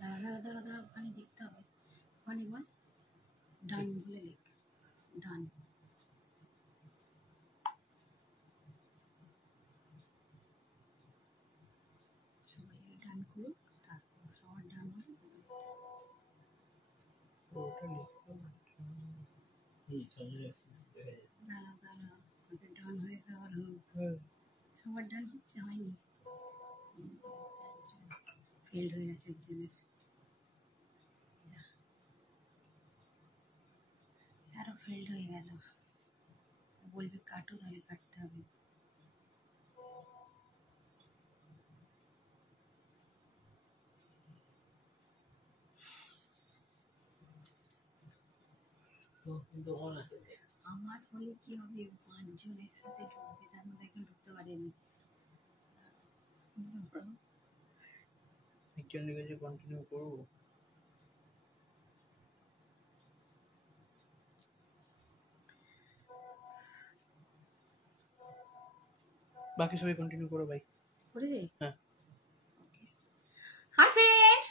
দাঁড়া দাঁড়া দাঁড়া দাঁড়া, ওখানে দেখতে হবে। ওখানে বল ডান বলে লেখ, ডান। সবাই ডান করুক, তারপর সবার ডান হলে দাঁড়া দাঁড়া, ডান হয়ে সবার হোক। সবার ডান হচ্ছে, হয়নি, ফেল্ড হয়ে গেছে একজনের। আরো ফেল্ড হয়ে গেল, বলবে কাটো, তাহলে কাটতে হবে। আমার হলে কি হবে, 5 জন একসাথে ঢুকবে, তার মধ্যে এখন ঢুকতে পারেনি। একজন লিখেছে কন্টিনিউ করব, বাকি সবাই কন্টিনিউ করো ভাই। করে যাই? হ্যাঁ। ওকে, হাই ফ্রেন্ডস,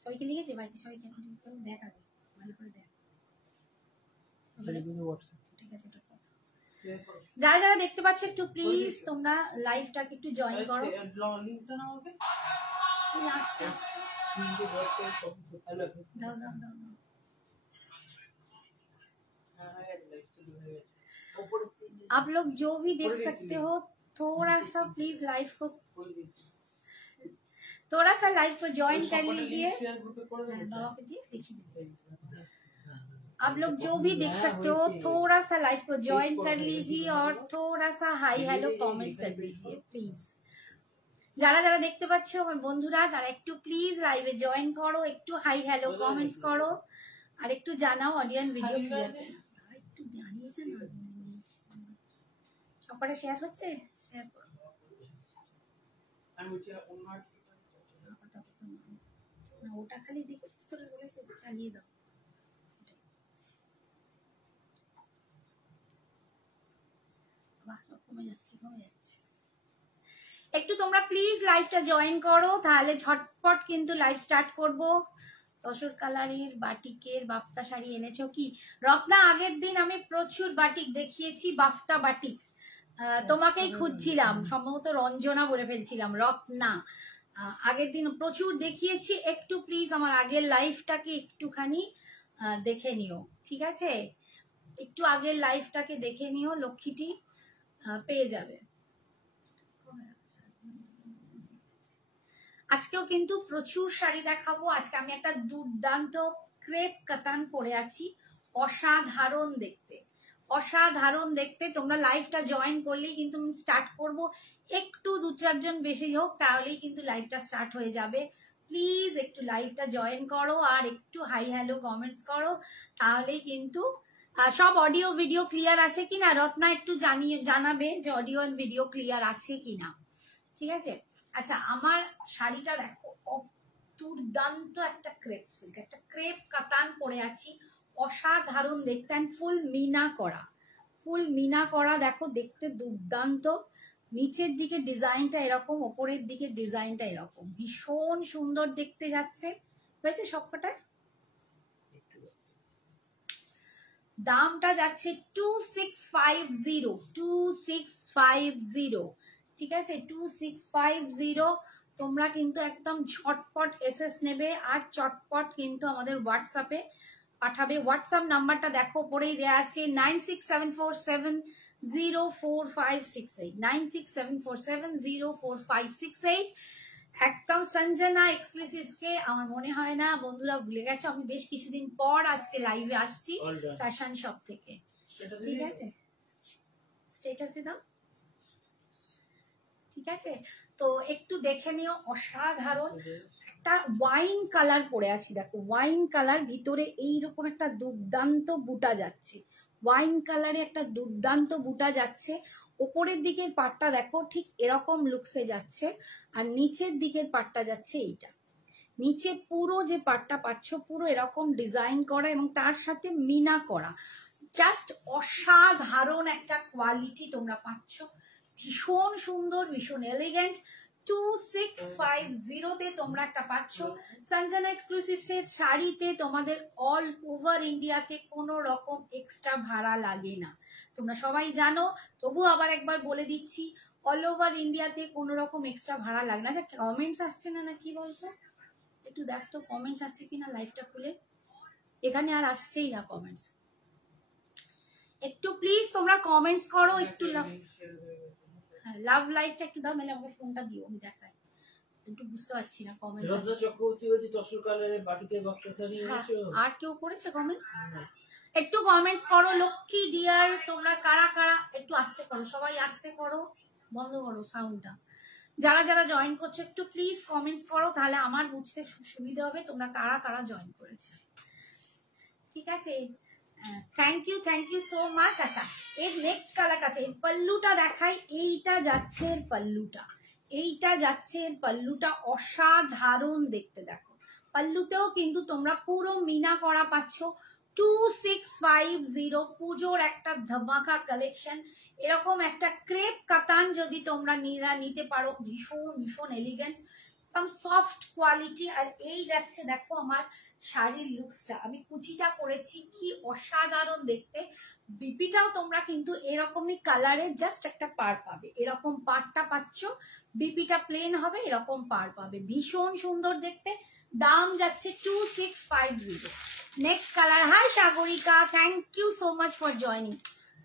সবাইকে লিখেছে, বাকি সবাইকে দেখ, আগে ভালো করে দেখ। ঠিক আছে, ওটা কর। যারা যারা দেখতে পাচ্ছ একটু প্লিজ তোমরা লাইভটাকে একটু জয়েন করো। লিংকটা নাও ওকে, আস্তে আস্তে দাও দাও দাও দাও। आप लोग जो भी देख सकते हो थोड़ा सा प्लीज लाइव को ज्वाइन कर लीजिए। आप लोग जो भी देख सकते हो थोड़ा सा लाइव को ज्वाइन कर लीजिए और थोड़ा सा हाई हेलो कमेंट्स कर दीजिए प्लीज। যারা যারা দেখতে পাচ্ছ আমার বন্ধুরা, তারা একটু প্লিজ লাইভে জয়েন করো, একটু হাই হ্যালো কমেন্টস করো, আর একটু জানাও অডিয়েন্স ভিডিও ক্লিয়ার। একটু দাঁড়িয়েছে না, সবকটা শেয়ার হচ্ছে, শেয়ার করো। না ওটা খালি দেখেছিস, তোরা বলেছে চালিয়ে দাও, কমে যাচ্ছে কমে যাচ্ছে। একটু তোমরা প্লিজ লাইভটা জয়েন করো, তাহলে ঝটপট কিন্তু লাইভ স্টার্ট করব। তসর কালারের বাটিকের বাফতা শাড়ি এনেছো কি রত্না? আগের দিন আমি প্রচুর বাটিক দেখিয়েছি, বাফতা বাটিক, তোমাকেই খুঁজছিলাম, সম্ভবত রঞ্জনা বলে ফেলছিলাম, রত্না। আগের দিন প্রচুর দেখিয়েছি, একটু প্লিজ আমার আগের লাইভটাকে একটুখানি দেখে নিও, ঠিক আছে? একটু আগের লাইভটাকে দেখে নিও, লক্ষ্মীটি পেয়ে যাবে। আজকেও কিন্তু প্রচুর শাড়ি দেখাবো। আজকে আমি একটা দুর্দান্ত ক্রেপ কাতান পরে আছি, অসাধারণ দেখতে, অসাধারণ দেখতে। তোমরা লাইভটা জয়েন করলেই কিন্তু স্টার্ট করব, একটু 2-4 জন বেশি হোক, তাহলেই কিন্তু লাইভটা স্টার্ট হয়ে যাবে। প্লিজ একটু লাইভটা জয়েন করো আর একটু হাই হ্যালো কমেন্টস করো, তাহলেই কিন্তু সব অডিও ভিডিও ক্লিয়ার আছে কিনা রত্না একটু জানাবে যে অডিও এন্ড ভিডিও ক্লিয়ার আছে কিনা, ঠিক আছে? আচ্ছা, আমার শাড়িটা দেখো, দুর্দান্ত একটা ক্রেপ সিল্ক, একটা ক্রেপ কাতান পরে আছি, অসাধারণ দেখতে, ফুল মিনা করা, ফুল মিনা করা, দেখো দেখতে দুর্দান্ত। নিচের দিকে ডিজাইনটা এরকম, ওপরের দিকে ডিজাইনটা এরকম, ভীষণ সুন্দর দেখতে যাচ্ছে। হয়েছে সবকটায়? দামটা যাচ্ছে 2650, ঠিক আছে? 2650। তোমরা কিন্তু একদম ঝটপট এসএস নেবে আর চটপট কিন্তু আমাদের হোয়াটসঅ্যাপে পাঠাবে। হোয়াটসঅ্যাপ নাম্বারটা দেখো পরেই দেওয়া আছে, 9674704568, 9674704568। একদম সঞ্জনা এক্সক্লুসিভসকে আমার মনে হয় না বন্ধুরা ভুলে গেছো, আমি বেশ কিছুদিন পর আজকে লাইভে আসছি ফ্যাশন শপ থেকে, ঠিক আছে? স্ট্যাটাসে দাও, ঠিক আছে? তো একটু দেখে নিও, অসাধারণ একটা ওয়াইন কালার পরে আছি, দেখো ওয়াইন কালার, ভিতরে এইরকম একটা দুর্দান্ত বুটা যাচ্ছে, ওয়াইন কালারে একটা দুর্দান্ত বুটা যাচ্ছে। ওপরের দিকের পাটটা দেখো ঠিক এরকম লুকসে যাচ্ছে, আর নিচের দিকের পাটটা যাচ্ছে এইটা। নিচে পুরো যে পাটটা পাচ্ছ পুরো এরকম ডিজাইন করা এবং তার সাথে মিনা করা, জাস্ট অসাধারণ একটা কোয়ালিটি তোমরা পাচ্ছ, ভীষণ সুন্দর, ভীষণ এলিগেন্ট। 2650 তোমরা একটা পাচ্ছ। সঞ্জনা এক্সক্লুসিভস এর শাড়িতে তোমাদের অল ওভার ইন্ডিয়াতে কোনো রকম এক্সট্রা ভাড়া লাগে না, তোমরা সবাই জানো, তবু আবার একবার বলে দিচ্ছি, অল ওভার ইন্ডিয়াতে কোনো রকম এক্সট্রা ভাড়া লাগে না। আচ্ছা কমেন্টস আসছে না কি বলছো, একটু দেখ তো কমেন্টস আসছে কিনা লাইভটা খুলে, এখানে আর আসছেই না কমেন্টস, একটু প্লিজ তোমরা কমেন্টস করো, একটু লাভ লাইকটা একটু দাও, নাহলে আমাকে ফোনটা দিও আমি দেখাই, একটু বুঝতে পারছি না কমেন্টস। রত্না চক্রবর্তী বলছি তসর কালারের বাটিতে বক্সা শাড়ি এনেছো? আর কেউ করেছে কমেন্টস? একটু কমেন্টস করো লক্ষ্মী ডিয়ার, তোমরা কারা কারা, একটু আস্তে করো, সবাই আস্তে করো, বন্ধ করো সাউন্ডটা, যারা যারা জয়েন করছো একটু প্লিজ কমেন্টস করো, তাহলে আমার বুঝতে সুবিধা হবে তোমরা কারা কারা জয়েন করেছে। ঠিক আছে, থ্যাংক ইউ সো মাচ। আচ্ছা এর নেক্সট কালারটা আছে, এর পাল্লুটা দেখাই, এইটা যাচ্ছে এর পাল্লুটা, এইটা যাচ্ছে এর পাল্লুটা, অসাধারণ দেখতে, দেখো পাল্লুতেও কিন্তু তোমরা পুরো মিনা করা পাচ্ছ। 2650 পুজোর একটা ধামাকা কালেকশন, এরকম একটা ক্রেপ কাতান যদি তোমরা নিতে পারো, ভীষণ ভীষণ এলিগেন্ট, একদম সফট কোয়ালিটি। আর এই যাচ্ছে দেখো আমার শাড়ির লুকসটা, আমি কুচিটা করেছি, কি অসাধারণ দেখতে। বিপিটাও তোমরা কিন্তু এরকমই কালারে জাস্ট একটা পার পাবে, এরকম পারটা পাচ্ছ, বিপিটা প্লেন হবে, এরকম পার পাবে, ভীষণ সুন্দর দেখতে। দাম যাচ্ছে 2650। Next colour, hi Sagarika, thank you so much for joining,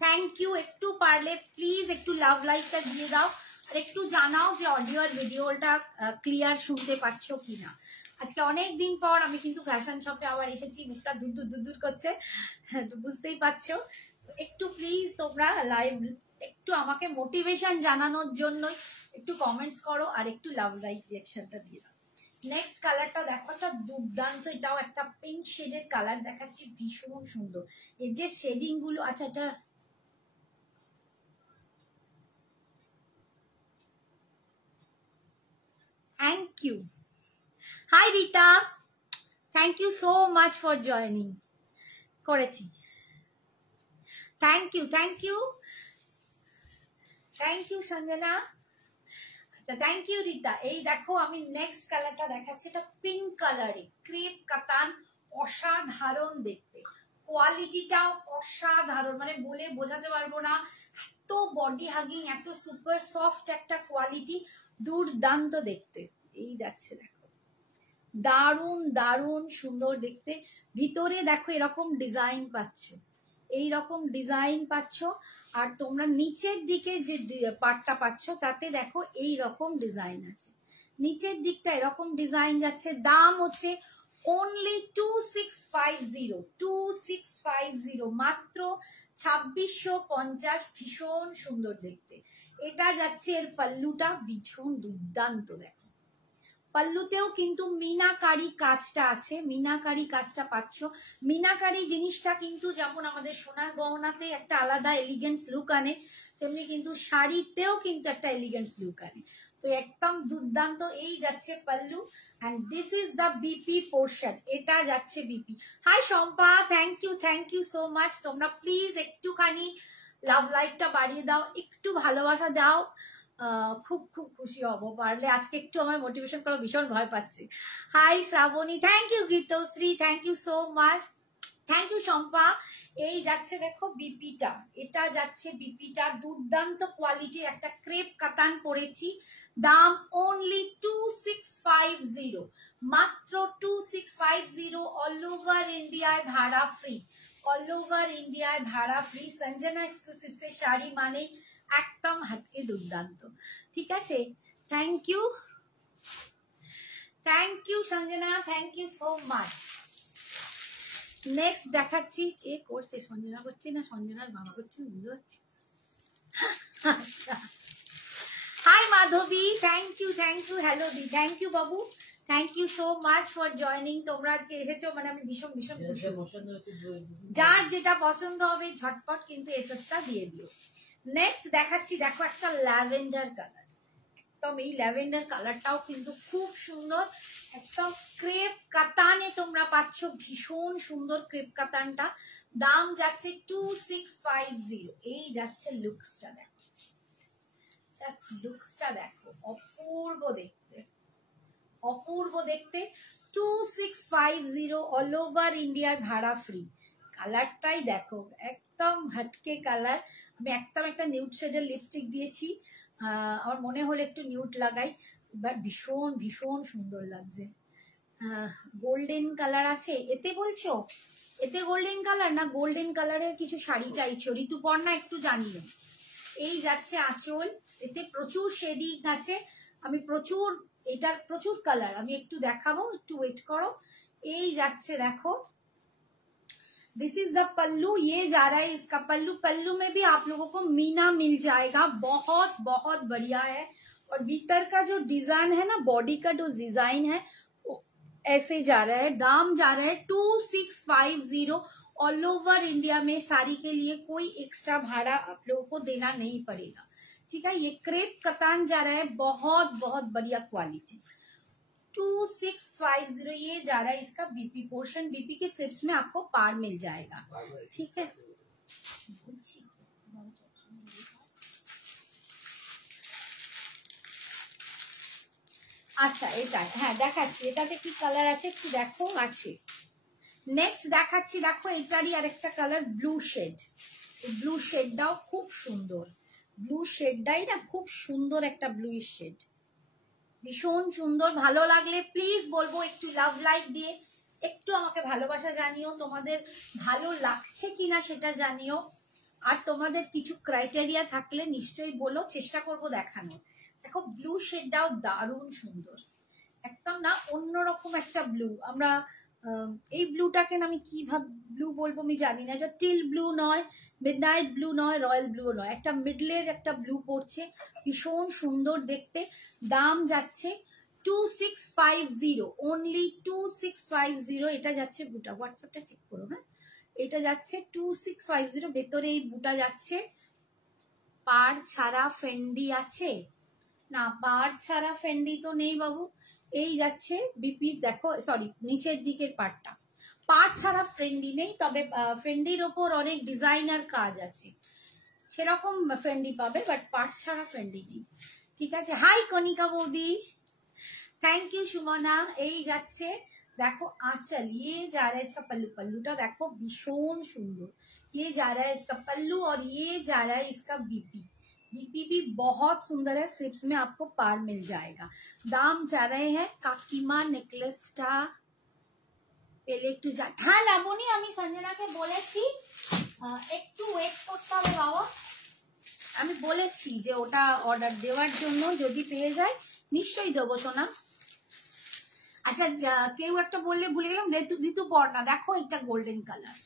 thank you. একটু পারলে প্লিজ একটু লাভ লাইকটা দিয়ে দাও, আর একটু জানাও যে অডিও আর ভিডিওটা ক্লিয়ার শুনতে পাচ্ছ কিনা। আজকে অনেক দিন পর আমি কিন্তু ফ্যাশন শপে আবার এসেছি, মুখটা দূর দূর দূর দূর করছে, তো বুঝতেই পারছো। একটু প্লিজ তোমরা লাইভ একটু আমাকে মোটিভেশন জানানোর জন্যই একটু কমেন্টস করো, আর একটু লাভ লাইক রিঅ্যাকশনটা দিয়ে দাও। নেক্সট কালারটা দেখো, একটা দুর্দান্ত, এটাও একটা পিঙ্ক শেডের কালার দেখাচ্ছি, ভীষণ সুন্দর এর যে শেডিং গুলো। আচ্ছা এটা thank you, hi Rita, thank you so much for joining করেছি, থ্যাংক ইউ সঞ্জনা, আচ্ছা থ্যাংক ইউ রিতা। এই দেখো আমি নেক্সট কালারটা দেখাচ্ছি, এটা পিঙ্ক কালারে ক্রেপ কাতান, অসাধারণ দেখতে, কোয়ালিটিটাও অসাধারণ, মানে বলে বোঝাতে পারবো না, এত বডি হাগিং, এত সুপার সফট একটা কোয়ালিটি, দুর্দান্ত দেখতে। এই যাচ্ছে দেখো, দারুণ দারুণ সুন্দর দেখতে, ভিতরে দেখো এরকম ডিজাইন পাচ্ছ, এইরকম ডিজাইন পাচ্ছ, আর তোমরা নিচের দিকে যে পার্টটা পাচ্ছ তাতে দেখো এই রকম ডিজাইন আছে, নিচের দিকটা এরকম ডিজাইন যাচ্ছে। দাম হচ্ছে অনলি 2650, মাত্র 2650, ভীষণ সুন্দর দেখতে। এটা যাচ্ছে এর পাল্লুটা, ভীষণ দুর্দান্ত দেখো, পাল্লুতেও কিন্তু মিনাকারি কাজটা আছে, মিনাকারি কাজটা পাচ্ছ। মিনাকারি জিনিসটা কিন্তু যেমন আমাদের সোনার গহনাতে একটা আলাদা এলিগেন্স লুক আনে, তেমনি কিন্তু শাড়িতেও কিন্তু একটা এলিগেন্স লুক আনে, তো একদম দুর্দান্ত। এই যাচ্ছে pallu, and this is the BP portion, এটা যাচ্ছে BP. Hi Shampa, thank you so much. তোমরা প্লিজ একটুখানি লাভ লাইকটা বাড়িয়ে দাও, একটু ভালোবাসা দাও, খুব খুব খুশি হব, পারলে আজকে একটু আমার মোটিভেশন করো, ভীষণ ভয় পাচ্ছি। Hi Shrabani, thank you Gitashree, thank you so much, thank you Shampa. এই যাচ্ছে দেখো বিপিটা, এটা যাচ্ছে বিপিটা, দুর্দান্ত কোয়ালিটির একটা ক্রেপ কাতান পরেছি, দাম অনলি 2650, মাত্র 2650, অল ওভার ইন্ডিয়ায় ভাড়া ফ্রি, অল ওভার ইন্ডিয়ায় ভাড়া ফ্রি। সঞ্জনা এক্সক্লুসিভস এর শাড়ি মানে একদম হাটকে দুর্দান্ত, ঠিক আছে। Thank you Sanjana, thank you so much. Next দেখাচ্ছি, এ করছে সঞ্জনা, করছে না সঞ্জনার বাবা করছে বুঝতে পারছি। আচ্ছা hi Madhavi, thank you, hello দি, থ্যাংক ইউ বাবু, thank you so much for joining. তোমরা আজকে এসেছো মানে আমি ভীষণ ভীষণ খুশি, যার যেটা পছন্দ হবে ঝটপট কিন্তু এসএসটা দিয়ে দিও। নেক্সট দেখাচ্ছি, দেখো একটা ল্যাভেন্ডার কালার, একদম এই ল্যাভেন্ডার কালারটাও কিন্তু খুব সুন্দর, একদম ক্রেপ কাতানে তোমরা পাচ্ছ, ভীষণ সুন্দর ক্রেপ কাতানটা। দাম যাচ্ছে 2650, এই যাচ্ছে লুকসটা দেখো, জাস্ট লুকসটা দেখো, অপূর্ব দেখতে, অপূর্ব দেখতে। 2650 অল ওভার ইন্ডিয়ার ভাড়া ফ্রি। কালারটাই দেখো, একদম হাটকে কালার। আমি একদম একটা নিউড শেডের লিপস্টিক দিয়েছি, আমার মনে হলো একটু নিউড লাগাই, বাট ভীষণ ভীষণ সুন্দর লাগছে। গোল্ডেন কালার আছে এতে, বলছো এতে গোল্ডেন কালার না গোল্ডেন কালারের কিছু শাড়ি চাইছো ঋতুপর্ণা, একটু জানিও। এই যাচ্ছে আঁচল, এতে প্রচুর শেডিং আছে, আমি প্রচুর, এটার প্রচুর কালার আমি একটু দেখাবো, একটু ওয়েট করো। এই যাচ্ছে দেখো, दिस इज द पल्लू, ये जा रहा है इसका पल्लू। पल्लू में भी आप लोगों को मीना मिल जाएगा, बहुत बहुत बढ़िया है। और भीतर का जो डिजाइन है ना, बॉडी का जो डिजाइन है वो ऐसे जा रहा है। दाम जा रहा है 2650 ऑल ओवर इंडिया में। साड़ी के लिए कोई एक्स्ट्रा भाड़ा आप लोगों को देना नहीं पड़ेगा, ठीक है। ये क्रेप कतान जा रहा है, बहुत बहुत बढ़िया क्वालिटी। 2650 ये जा रहा है इसका बीपी पोर्शन, बीपी के स्लिप्स में आपको पार मिल जाएगा, ठीक है। আচ্ছা এটা হ্যাঁ দেখাচ্ছি, এটাতে কি কালার আছে একটু দেখো, আছে। নেক্সট দেখাচ্ছি, দেখো এটারই আরেকটা কালার ব্লু শেড। ব্লু শেডটাও খুব সুন্দর, ব্লু শেডটাই না খুব সুন্দর একটা ব্লু শেড, ভীষণ সুন্দর। ভালো লাগলে প্লিজ বলবো একটু লাভ লাইক দিয়ে একটু আমাকে ভালোবাসা জানিও, তোমাদের ভালো লাগছে কিনা সেটা জানিও। আর তোমাদের কিছু ক্রাইটেরিয়া থাকলে নিশ্চয়ই বলো, চেষ্টা করব দেখানো। দেখো ব্লু শেডটাও দারুণ সুন্দর, একদম না অন্যরকম একটা ব্লু। আমরা এই ব্লুটাকে আমি কিভাবে ব্লু বলবো আমি জানি না, এটা টিল ব্লু নয়, মিডনাইট ব্লু নয়, রয়্যাল ব্লু নয়, একটা মিডলের একটা ব্লু পড়ছে, ভীষণ সুন্দর দেখতে। দাম যাচ্ছে 2650, অনলি 2650। এটা যাচ্ছে বুটা, হোয়াটসঅ্যাপটা চেক করো, হ্যাঁ এটা যাচ্ছে 2650, ভেতরে এই বুটা যাচ্ছে। পাড় ছাড়া ফেন্ডি আছে না, পাড় ছাড়া ফেন্ডি তো নেই বাবু। এই যাচ্ছে বিপির, দেখো সরি নিচের দিকের পাড়টা, পাড় ছাড়া ফেন্ডি নেই, তবে ফেন্ডির ওপর অনেক ডিজাইনার কাজ আছে, সেরকম ফেন্ডি পাবে, বাট পাড় ছাড়া ফেন্ডি নেই, ঠিক আছে। হাই কনিকা বৌদি, থ্যাংক ইউ সুমনা। এই যাচ্ছে দেখো आंचल, ये जा रहा है इसका पल्लू, पल्लूटा देखो भीषण सुंदर, ये जा रहा है इसका पल्लू, और ये जा रहा है इसका बीपी। बीपी भी बहुत सुंदर है, स्लिप्स में आपको पार मिल जाएगा। दाम जा रहे हैं काकीमा नेकलेसटा পেলে একটু যা। হ্যাঁ লাবণী, আমি সঞ্জনাকে বলেছি একটু ওয়েট করতে হবে বাবা, আমি বলেছি যে ওটা অর্ডার দেওয়ার জন্য, যদি পেয়ে যায় নিশ্চয়ই দেবো সোনা। আচ্ছা কেউ একটা বললে ভুলে গেলাম, ঋতুপর্ণা, দেখো এটা গোল্ডেন কালার,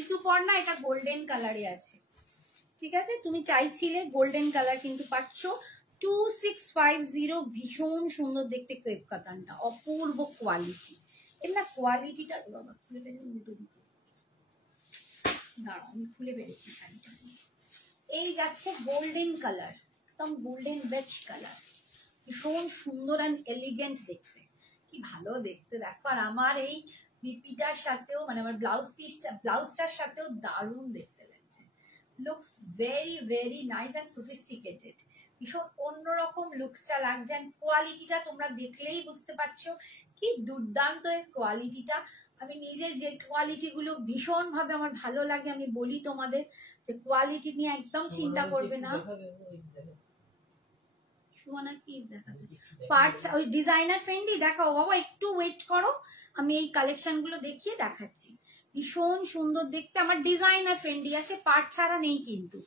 ঋতুপর্ণা এটা গোল্ডেন কালারে আছে, ঠিক আছে। তুমি চাইছিলে গোল্ডেন কালার, কিন্তু পাচ্ছ 2650, ভীষণ সুন্দর দেখতে ক্রেপ কাতানটা, অপূর্ব কোয়ালিটি। এর না কোয়ালিটিটা বাবা খুলে বেরিয়ে উল্টো দিকে দাঁড়াও, আমি খুলে বেরিয়েছি শাড়িটা। এই যাচ্ছে গোল্ডেন কালার, একদম গোল্ডেন বেজ কালার, ভীষণ সুন্দর অ্যান্ড এলিগেন্ট দেখতে, কি ভালো দেখতে দেখো। আর আমার এই বিপিটার সাথেও, মানে আমার ব্লাউজটার সাথেও দারুণ দেখতে লাগছে, looks very very nice and sophisticated, ভীষণ অন্যরকম লুকসটা লাগছে। অ্যান্ড কোয়ালিটিটা তোমরা দেখলেই বুঝতে পারছো কি দুর্দান্ত এর কোয়ালিটিটা। আমি নিজের যে কোয়ালিটিগুলো ভীষণ ভাবে আমার ভালো লাগে, আমি বলি তোমাদের যে কোয়ালিটি নিয়ে একদম চিন্তা করবে না। সুমনা কি দেখাতে পার্টস, ওই ডিজাইনার ফেন্ডি দেখাও বাবা, একটু ওয়েট করো, আমি এই কালেকশন গুলো দেখিয়ে দেখাচ্ছি, ভীষণ সুন্দর দেখতে। আমার ডিজাইনার ফেন্ডি আছে, পার্ট ছাড়া নেই কিন্তু।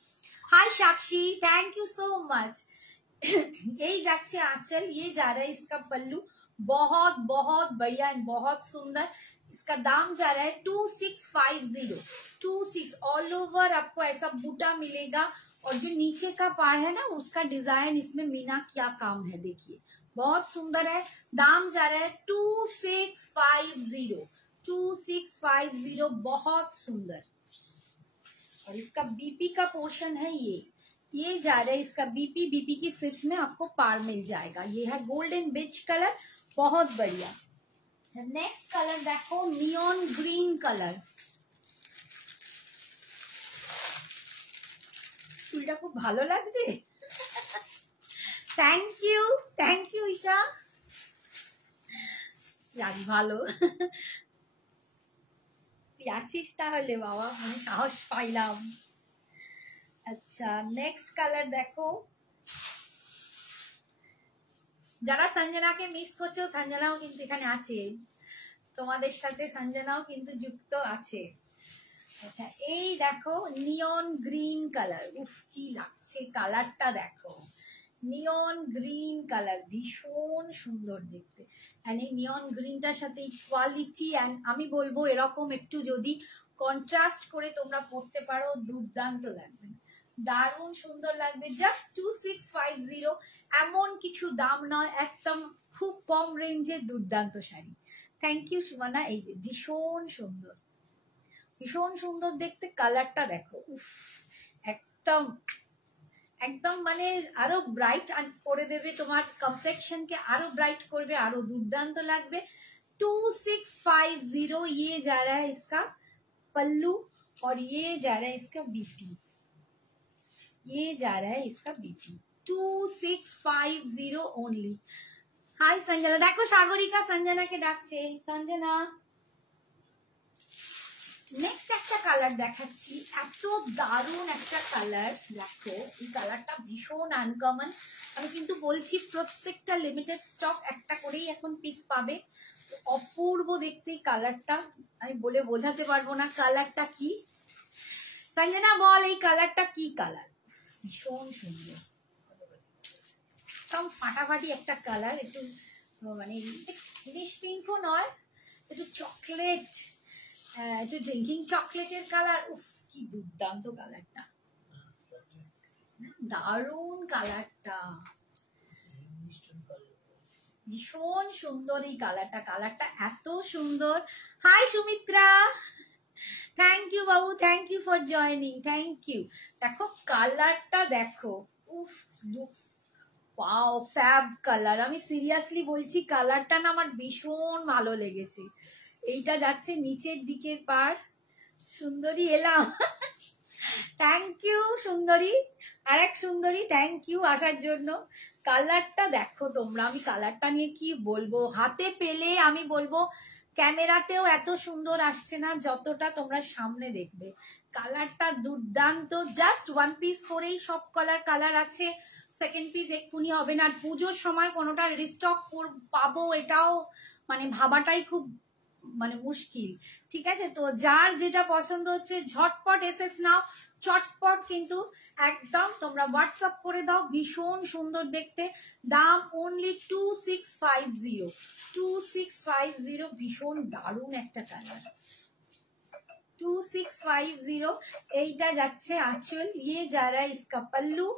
हाय साक्षी, थैंक यू सो मच। यही जाच्छे आंचल, ये जा रहा है इसका पल्लू, बहुत बहुत बढ़िया एंड बहुत सुंदर। इसका दाम जा रहा है 2650, 26 ऑल ओवर आपको ऐसा बूटा मिलेगा। और जो नीचे का पार्ट है ना, उसका डिजाइन इसमें मीना क्या काम है, देखिए बहुत सुंदर है। दाम जा रहा है 2650, 2650, बहुत सुंदर। और इसका बीपी का पोर्शन है, ये जा रहा है इसका बीपी, बीपी की स्लिप्स में आपको पार मिल जाएगा। ये है गोल्डन बिच कलर, बहुत बढ़िया। नेक्स्ट कलर देखो नियॉन ग्रीन कलर, ফুলটা খুব ভালো লাগছে। থ্যাংক ইউ ঈশা, যাক ভালো তুই আছিস তাহলে বাবা, মানে সাহস পাইলাম। আচ্ছা নেক্সট কালার দেখো, যারা সঞ্জনাকে মিস করছো, সঞ্জনাও কিন্তু এখানে আছে, তোমাদের সাথে সঞ্জনাও কিন্তু যুক্ত আছে। আচ্ছা এই দেখো নিয়ন গ্রিন কালার, উফ কি লাগছে কালারটা দেখো, নিয়ন গ্রিন কালার ভীষণ সুন্দর দেখতে। অ্যান্ড এই নিয়ন গ্রিনটার সাথে কোয়ালিটি, অ্যান্ড আমি বলবো এরকম একটু যদি কন্ট্রাস্ট করে তোমরা পড়তে পারো দুর্দান্ত লাগবে, দারুণ সুন্দর লাগবে। জাস্ট 2650, এমন কিছু দাম নয়, একদম খুব কম রেঞ্জের দুর্দান্ত শাড়ি। Thank you Sumana. এই যে ভীষণ সুন্দর, ভীষণ সুন্দর দেখতে, কালারটা দেখো, উফ একদম একদম মানে আরো ব্রাইট করে দেবে, তোমার কমপ্লেক্সনকে আরো ব্রাইট করবে, আরো দুর্দান্ত লাগবে। 2650 ये जा रहा है इसका पल्लू, और ये जा रहा है इसका बीपी, ये जा रहा है इसका बीपी। 2650 ओनली। हाय संजना, देखो सागरिका संजना के डाकছে, संजना নেক্সট একটা কালার দেখাচ্ছি, এত দারুণ একটা কালার দেখো, এই কালারটা ভীষণ আনকমন। আমি কিন্তু বলছি প্রত্যেকটা লিমিটেড স্টক, একটা করেই এখন পিস পাবে। অপূর্ব দেখতে কালারটা, আমি বলে বোঝাতে পারবো না কালারটা কি। সঞ্জনা বল এই কালারটা কি কালার, ভীষণ সুন্দর, একদম ফাটাফাটি একটা কালার, একটু মানে ফিনিশ পিঙ্কও নয়, একটু চকলেট, একটু ড্রিঙ্কিং চকলেটের কালার, উফ কি দুর্দান্ত কালারটা, দারুণ কালারটা, ভীষণ সুন্দর এই কালারটা, কালারটা এত সুন্দর। হাই সুমিত্রা, থ্যাংক ইউ বাবু, thank you for joining, thank you. দেখো কালারটা দেখো, উফ লুকস ওয়াও, ফ্যাব কালার। আমি সিরিয়াসলি বলছি কালারটা না আমার ভীষণ ভালো লেগেছে। এইটা যাচ্ছে নিচের দিকের পার, সুন্দরী এলাম থ্যাংক ইউ সুন্দরী, আরেক সুন্দরী, থ্যাংক ইউ আসার জন্য। কালারটা দেখো তোমরা, আমি কালারটা নিয়ে কি বলবো, হাতে পেলে আমি বলবো ক্যামেরাতেও এত সুন্দর আসছে না যতটা তোমরা সামনে দেখবে। কালারটা দুর্দান্ত, জাস্ট ওয়ান পিস করেই সব কালার আছে, সেকেন্ড পিস এক্ষুনি হবে না, আর পুজোর সময় কোনোটা রিস্টক পাবো এটাও মানে ভাবাটাই খুব মানে মুশকিল। ঠিক আছে, তো যার যেটা পছন্দ হচ্ছে ঝটপট এসএস নাও, চটপট কিন্তু একদম তোমরা হোয়াটসঅ্যাপ করে দাও। ভীষণ সুন্দর দেখতে, দাম অনলি 2650, 2650, ভীষণ দারুণ একটা কালার, 2650। এইটা যাচ্ছে আঁচল, ইয়ে যারা ইসকা পাল্লু,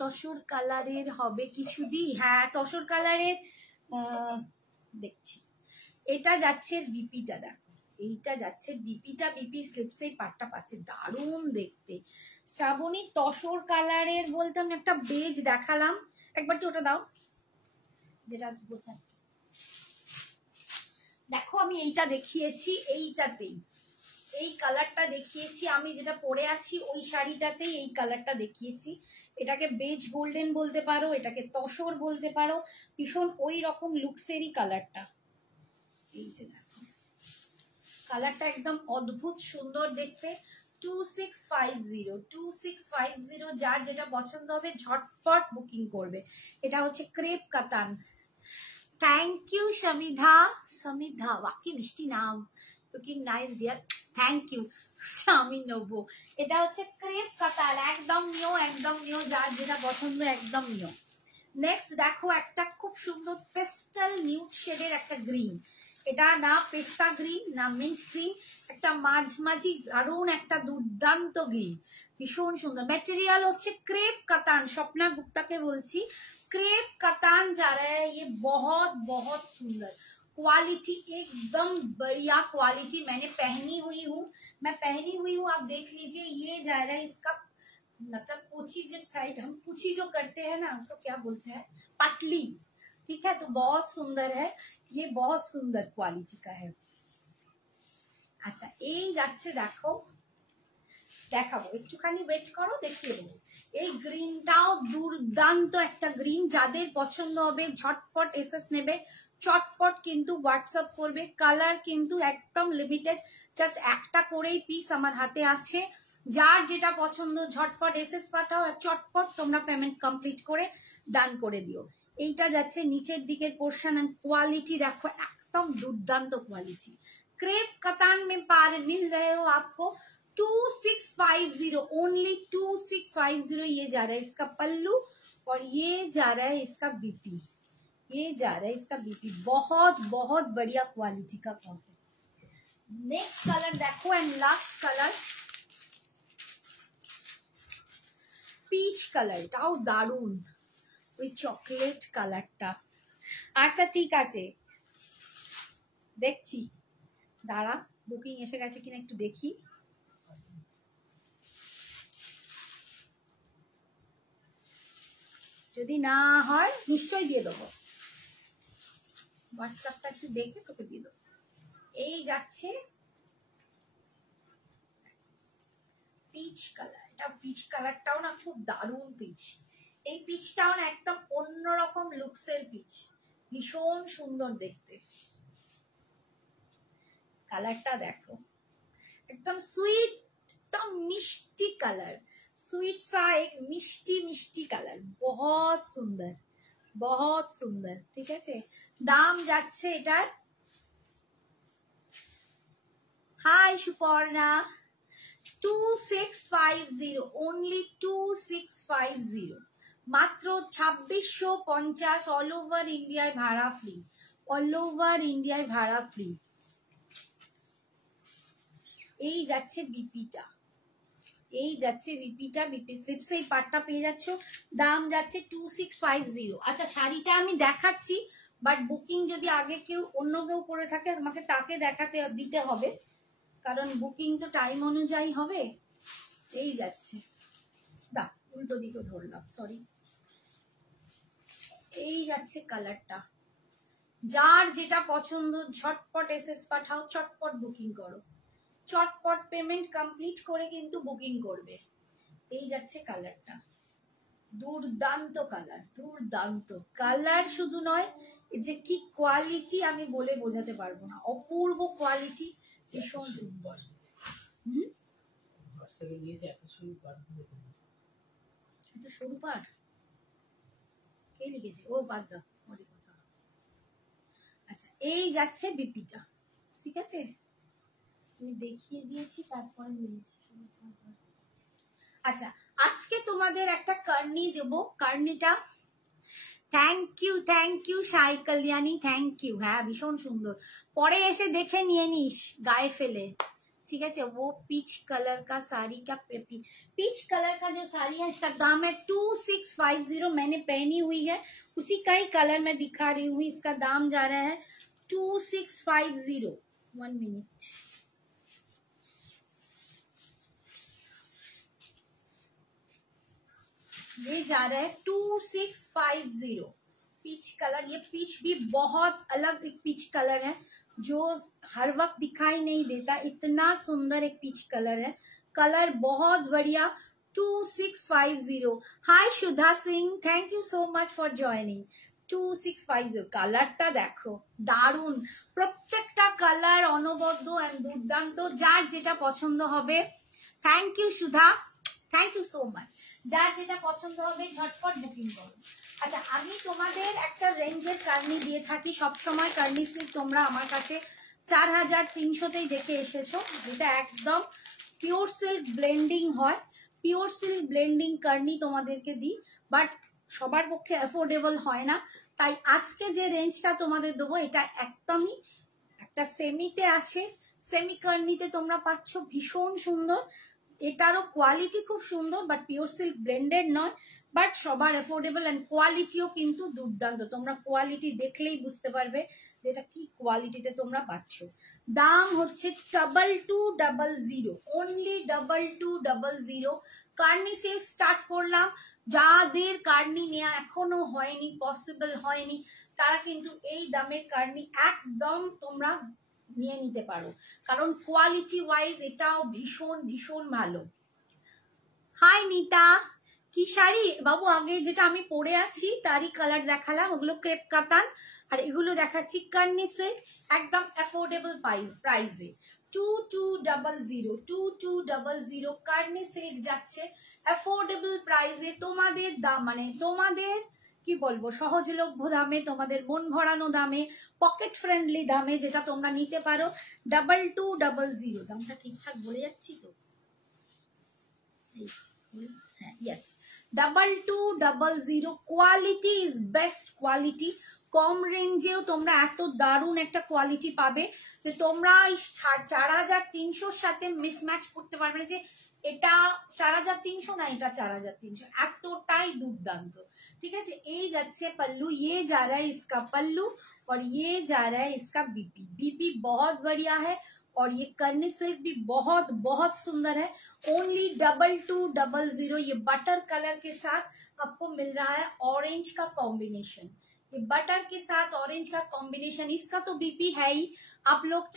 তসর কালারের হবে কিছু দি, হ্যাঁ তসর কালারের দেখছি। এটা যাচ্ছে বিপিটা, দেখো এইটা যাচ্ছে বিপিটা, বিপির স্লিপসে পাটটা পাচ্ছে, দারুণ দেখতে। শ্রাবণী তসর কালারের বলতে আমি একটা বেজ দেখালাম, একবার তো ওটা দাও যেটা বোঝাচ্ছে। দেখো আমি এইটা দেখিয়েছি, এইটাতেই এই কালারটা দেখিয়েছি, আমি যেটা পরে আছি ওই শাড়িটাতেই এই কালারটা দেখিয়েছি। এটাকে বেজ গোল্ডেন বলতে পারো, এটাকে তসর বলতে পারো, ভীষণ ওই রকম লুকসেরই কালারটা। এই যে দেখো কালারটা একদম অদ্ভুত সুন্দর দেখতে। 2650, 2650, যার যেটা পছন্দ হবে ঝটপট বুকিং করবে। এটা হচ্ছে ক্রেপ কাতান। থ্যাংক ইউ সমিধা, সমিধা বাকি মিষ্টি নাম, looking nice dear, thank you. আমি নেবো, এটা হচ্ছে ক্রেপ কাতান, একদম নিও, একদম নিও, যার যেটা পছন্দ একদম নিও। নেক্সট দেখো একটা খুব সুন্দর পেস্টাল নিউড শেডের একটা গ্রিন, এটা না পেস্তা গ্রিন না মিন্ট গ্রিন, একটা মাঝামাঝি দারুণ একটা দুর্দান্ত গ্রিন, ভীষণ সুন্দর। ম্যাটেরিয়াল হচ্ছে ক্রেপ কাতান, স্বপ্না গুপ্তাকে বলছি, क्रेप कतान जा रहा है ये, बहुत बहुत सुंदर क्वालिटी, एकदम बढ़िया क्वालिटी। मैंने पहनी हुई हूँ, मैं पहनी हुई हूँ, आप देख लीजिए। ये जा रहा है इसका मतलब कुची जो साइड, हम कुची जो करते हैं ना उसको क्या बोलते हैं, पतली, ठीक है। तो बहुत सुंदर है ये, बहुत सुंदर क्वालिटी का है। अच्छा এই যাচ্ছে দেখো দেখাবো, একটুখানি ওয়েট করো, দেখিয়ে দেবো। এই গ্রিনটাও দুর্দান্ত একটা গ্রিন, যাদের পছন্দ হবে ঝটপট এসএস নেবে, চটপট কিন্তু হোয়াটসঅ্যাপ করবে। কালার কিন্তু একদম লিমিটেড, জাস্ট একটা করেই পিস আমার হাতে আছে। যার যেটা পছন্দ ঝটপট এসএস পাঠাও, আর চটপট তোমরা পেমেন্ট কমপ্লিট করে ডান করে দিও। এইটা যাচ্ছে নিচের দিকের পোর্শন, এন্ড কোয়ালিটি দেখো एकदम दुर्दांत क्वालिटी। क्रेप कतान में पार मिल रहे हो आपको 2650, ओनली 2650 ये जा रहा है इसका पल्लू, और ये जा रहा है इसका बीपी, ये जा रहा है इसका बीपी। बहुत बहुत बढ़िया क्वालिटी का कॉटन। नेक्स्ट कलर देखो, एंड लास्ट कलर पीच कलरটাও দারুন, ওই চকলেট কালারটা। আচ্ছা ঠিক আছে, দেখছি, দাঁড়া, বুকিং এসে গেছে কিনা একটু দেখি। যদি না হয় নিশ্চয়ই দিয়ে দেবো, হোয়াটসঅ্যাপটা একটু দেখে তোকে দিয়ে দেবো। এই যাচ্ছে পিচ কালার, এটা পিচ কালারটাও না খুব দারুণ পিচ। এই পিচটাও না একদম অন্যরকম লুকসের পিচ, ভীষণ সুন্দর দেখতে। কালারটা দেখো, एकदम स्वीट, एकदम मिष्टी कलर, स्वीट सा एक मिष्टी मिष्टी कलर, बहुत सुंदर, बहुत सुंदर। ठीक है, दाम যাচ্ছে এটার, हाय सुपर्णा, 2650, ओनली 2650, মাত্র 2650, অল ওভার ইন্ডিয়ায় ভাড়া ফ্রি, অল ওভার ইন্ডিয়ায় ভাড়া ফ্রি। এই যাচ্ছে বিপিটা, এই যাচ্ছে বিপিটা, বিপি স্লিপস এই পাটটা পেয়ে যাচ্ছ, দাম যাচ্ছে 2650। আচ্ছা শাড়িটা আমি দেখাচ্ছি, বাট বুকিং যদি আগে কেউ অন্য কেউ করে থাকে আমাকে তাকে দেখাতে দিতে হবে, কারণ বুকিং তো টাইম অনুযায়ী হবে। এই যাচ্ছে, দা উল্টো দিকে ধরলাম, সরি। এই যাচ্ছে কালারটা, যার যেটা পছন্দ ঝটপট এসএস পাঠাও, চটপট বুকিং করো, চটপট পেমেন্ট কমপ্লিট করে কিন্তু বুকিং করবে। এই যাচ্ছে কালারটা, দুর্দান্ত কালার, দুর্দান্ত কালার। শুধু নয়, যে কি কোয়ালিটি আমি বলে বোঝাতে পারবো না, অপূর্ব কোয়ালিটি, ভীষণ সুন্দর। এত সরু পাড় কে লিখেছে? ও বাদ দাও, অনেক কথা। আচ্ছা এই যাচ্ছে বিপিটা, ঠিক আছে, আমি দেখিয়ে দিয়েছি তারপরে বলেছি। আচ্ছা আজকে তোমাদের একটা Carney Dev, কার্নিটা thank you Sai Kalyani, thank you. হ্যাঁ ভীষণ সুন্দর, পরে এসে দেখে নিয়ে নিস গায়ে ফেলে, ठीक है। वो पीच कलर का साड़ी का पीच कलर का जो साड़ी है इसका दाम है 2650, मैंने पहनी हुई है उसी का ही कलर मैं दिखा रही हूँ। इसका दाम जा रहा है 2650। 1 मिनट, ये जा रहा है 2650 पीच कलर। ये पीच भी बहुत अलग एक पीच कलर है जो हर वक्त दिखाई नहीं देता, इतना सुंदर एक पीच कलर है, कलर बहुत बढ़िया। 2650। Hi Sudha Singh, thank you so much for joining. 2650 কালারটা দেখো দারুন, প্রত্যেকটা কালার অনবদ্য এন্ড দুর্দান্ত, যার যেটা পছন্দ হবে। Thank you Sudha, thank you so much. যার যেটা পছন্দ হবে ঝটপট বুকিং করো। আচ্ছা আমি তোমাদের একটা রেঞ্জের কার্নি দিয়ে থাকি সবসময়, কার্নি সিল্ক তোমরা আমার কাছে 4300তেই দেখে এসেছো, যেটা একদম পিওর সিল্ক ব্লেন্ডিং হয়, পিওর সিল্ক ব্লেন্ডিং কার্নি তোমাদেরকে দিই, বাট সবার পক্ষে অ্যাফোর্ডেবল হয় না, তাই আজকে যে রেঞ্জটা তোমাদের দেবো এটা একদমই একটা সেমিতে আছে, সেমি কার্নিতে তোমরা পাচ্ছ, ভীষণ সুন্দর, এটারও কোয়ালিটি খুব সুন্দর, বাট পিওর সিল্ক ব্লেন্ডেড নয়, বাট সবার অ্যাফোর্ডেবল এন্ড কোয়ালিটিও কিন্তু দুর্দান্ত, তোমরা কোয়ালিটি দেখলেই বুঝতে পারবে যেটা কি কোয়ালিটিতে তোমরা পাচ্ছ। দাম হচ্ছে 2200, অনলি 2200। কার্নি সেল স্টার্ট করলাম, যাদের কার্নি নেওয়া এখনো হয়নি, পসিবল হয়নি, তারা কিন্তু এই দামের কার্নি একদম তোমরা নিয়ে নিতে পারো, কারণ কোয়ালিটি ওয়াইজ এটাও ভীষণ ভীষণ ভালো। হাই নিতা, কি শাড়ি বাবু? আগে যেটা আমি পরে আছি তারই কালার দেখালাম, ওগুলো ক্রেপ কাতান। আর এগুলো দেখাচ্ছি কান্নি সিল্ক, একদম অ্যাফোর্ডেবল প্রাইসে। 2200 কার্নি সিল্ক যাচ্ছে অ্যাফোর্ডেবল প্রাইসে, তোমাদের দাম মানে তোমাদের কি বলবো, সহজলভ্য দামে, তোমাদের মন ভরানো দামে, পকেট ফ্রেন্ডলি দামে, যেটা তোমরা নিতে পারো। 2200 দামটা ঠিকঠাক বলে যাচ্ছি তো? হ্যাঁ, yes, 2200। Quality is best quality. কম রেঞ্জেও তোমরা এত দারুণ একটা কোয়ালিটি পাবে যে তোমরা 4300 সাথে মিসম্যাচ করতে পারবে না যে এটা 4300 না এটা 4300, এতটাই দুর্দান্ত। ঠিক আছে, এই যাচ্ছে पल्लू, ये जा रहा है इसका पल्लू और ये जा रहा है इसका बीपी। बीपी बहुत बढ़िया है और ये कर्नी सिल्क भी बहुत बहुत सुंदर है। ओनली 2200। ये बटर कलर के साथ आपको मिल रहा है ऑरेंज का कॉम्बिनेशन, ये बटर के साथ ऑरेंज का कॉम्बिनेशन। इसका तो बीपी है ही, आप लोग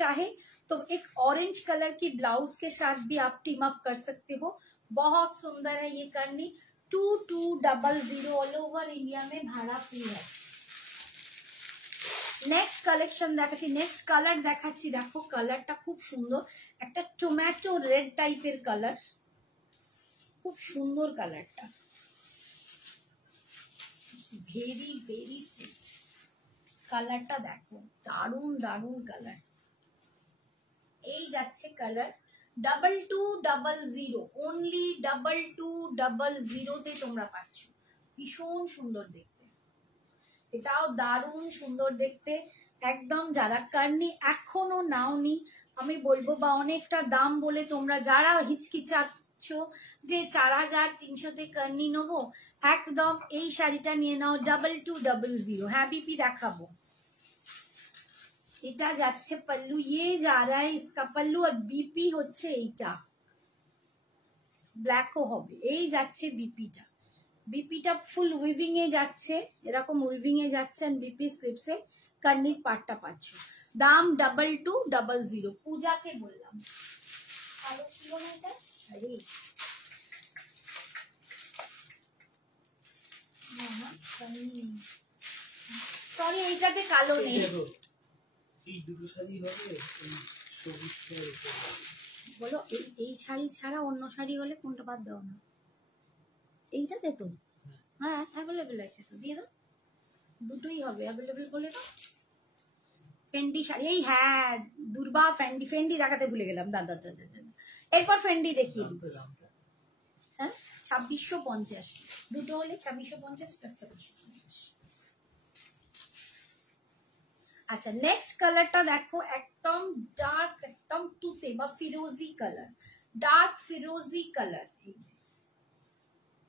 चाहे तो एक ऑरेंज कलर की ब्लाउज के साथ भी आप टीम अप कर सकते हो। बहुत सुंदर है ये करनी। 2200 ऑल ओवर इंडिया में भाड़ा फ्री है। নেক্সট কালেকশন দেখাচ্ছি, নেক্সট কালার দেখাচ্ছি। দেখো কালারটা খুব সুন্দর, একটা টমেটো রেড টাইপের কালার, খুব সুন্দর কালারটা, ভেরি ভেরি সুইট কালারটা। দেখো দারুণ দারুণ কালার। এই যাচ্ছে কালার 2200, অনলি 2200 তে তোমরা পাচ্ছ। ভীষণ সুন্দর দেখতে, এটাও দারুণ সুন্দর দেখতে। একদম যারা কার্নি এখনো নাওনি, আমি বলবো, বা অনেকটা দাম বলে তোমরা যারা হিচকিচাচ্ছ যে 4300 কার্নি নেবো, একদম এই শাড়িটা নিয়ে নাও 2200। হ্যাঁ বিপি দেখাবো। এটা যাচ্ছে पल्लू, ये जा रहा है इसका पल्लू और बीपी হচ্ছে এইটা, ব্ল্যাকও হবে। এই যাচ্ছে বিপিটা, বিপিটা ফুল উইভিং এ যাচ্ছে, এরকম উইভিং এ যাচ্ছে। আর বিপি স্লিপসে কার্নির পাটটা পাচ্ছ। দাম 2200। পূজাকে বললাম কালো ছিল না এটা, আরে সরি এইটাতে কালো নেই। এই দুটো শাড়ি হবে, এই সবুজটা বলো এই শাড়ি ছাড়া অন্য শাড়ি হলে কোনটা বাদ দাও না? এইটাতে তো হ্যাঁ অ্যাভেলেবেল আছে তো, দিয়ে দাও, দুটোই হবে অ্যাভেলেবেল বলে দাও। ফেন্ডি শাড়ি, এই হ্যাঁ দুর্বা ফেন্ডি, ফেন্ডি দেখাতে ভুলে গেলাম, দাদা দাদা দাদা। এরপর ফেন্ডি দেখিয়ে দিচ্ছি। হ্যাঁ 2650, দুটো হলে 2650 প্লাস 2650। আচ্ছা নেক্সট কালারটা দেখো, একদম ডার্ক, একদম তুতে বা ফিরোজি কালার, ডার্ক ফিরোজি কালার।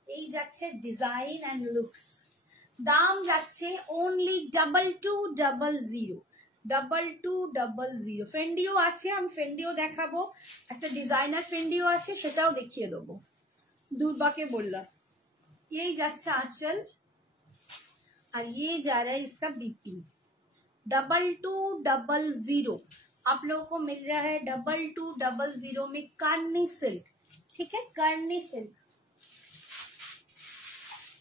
এই যাচ্ছে ডিজাইন এন্ড লুকস। দাম যাচ্ছে অনলি 2200। 2200। ফেন্ডিও আছে, আমি ফেন্ডিও দেখাবো, একটা ডিজাইনার ফেন্ডিও আছে, সেটাও দেখিয়ে দেবো। দুর্বাকে বললাম। এই যাচ্ছে आंचल और ये जा रहा है इसका बीपी। 2200 आप लोगों को मिल रहा है 2200 में कर्नी सिल्क। ठीक है, कर्नी सिल्क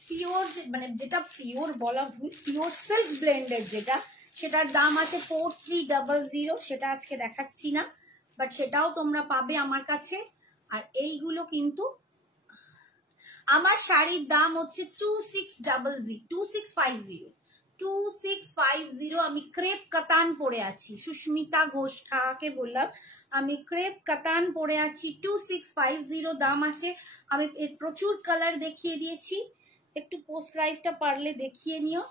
পিওর, মানে যেটা পিওর বলা ভুল, পিওর সিল্ক ব্লেন্ডেড যেটা, সেটার দাম আছে 4300। সেটা আজকে দেখাচ্ছি না, বাট সেটাও তোমরা পাবে আমার কাছে। আর এইগুলো কিন্তু আমার শাড়ির দাম হচ্ছে 2650। আমি ক্রেপ কাতান পরে আছি, সুস্মিতা ঘোষ খাকে বললাম আমি ক্রেপ কাতান পরে আছি। 2650 দাম আছে। আমি এর প্রচুর কালার দেখিয়ে দিয়েছি, একটু পোস্ট লাইভটা পারলে দেখিয়ে নিও,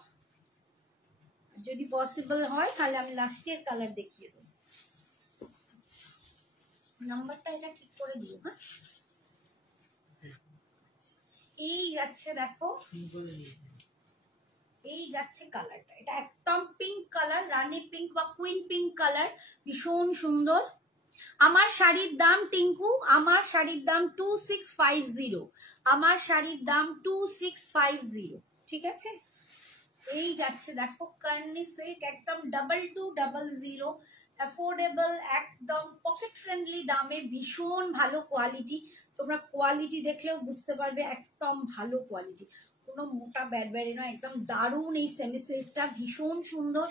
যদি পসিবল হয় তাহলে আমি লাস্টের কালার দেখিয়ে দেবো। নাম্বারটা এটা ঠিক করে দিও। হ্যাঁ এই যাচ্ছে দেখো, এই যাচ্ছে কালারটা, এটা একদম পিঙ্ক কালার, রানী পিঙ্ক বা কুইন পিঙ্ক কালার, ভীষণ সুন্দর। আমার শাড়ির দাম টিঙ্কু, আমার শাড়ির দাম 2650। আমার শাড়ির দাম 2650। ঠিক আছে, এই যাচ্ছে দেখো কার্নি সিল্ক, একদম 2200। অ্যাফোর্ডেবল, একদম পকেট ফ্রেন্ডলি দামে, ভীষণ ভালো কোয়ালিটি। তোমরা কোয়ালিটি দেখলেও বুঝতে পারবে একদম ভালো কোয়ালিটি, কোনো মোটা ব্যাডব্যারি নয়, একদম দারুণ। এই সেমি সিল্কটা ভীষণ সুন্দর।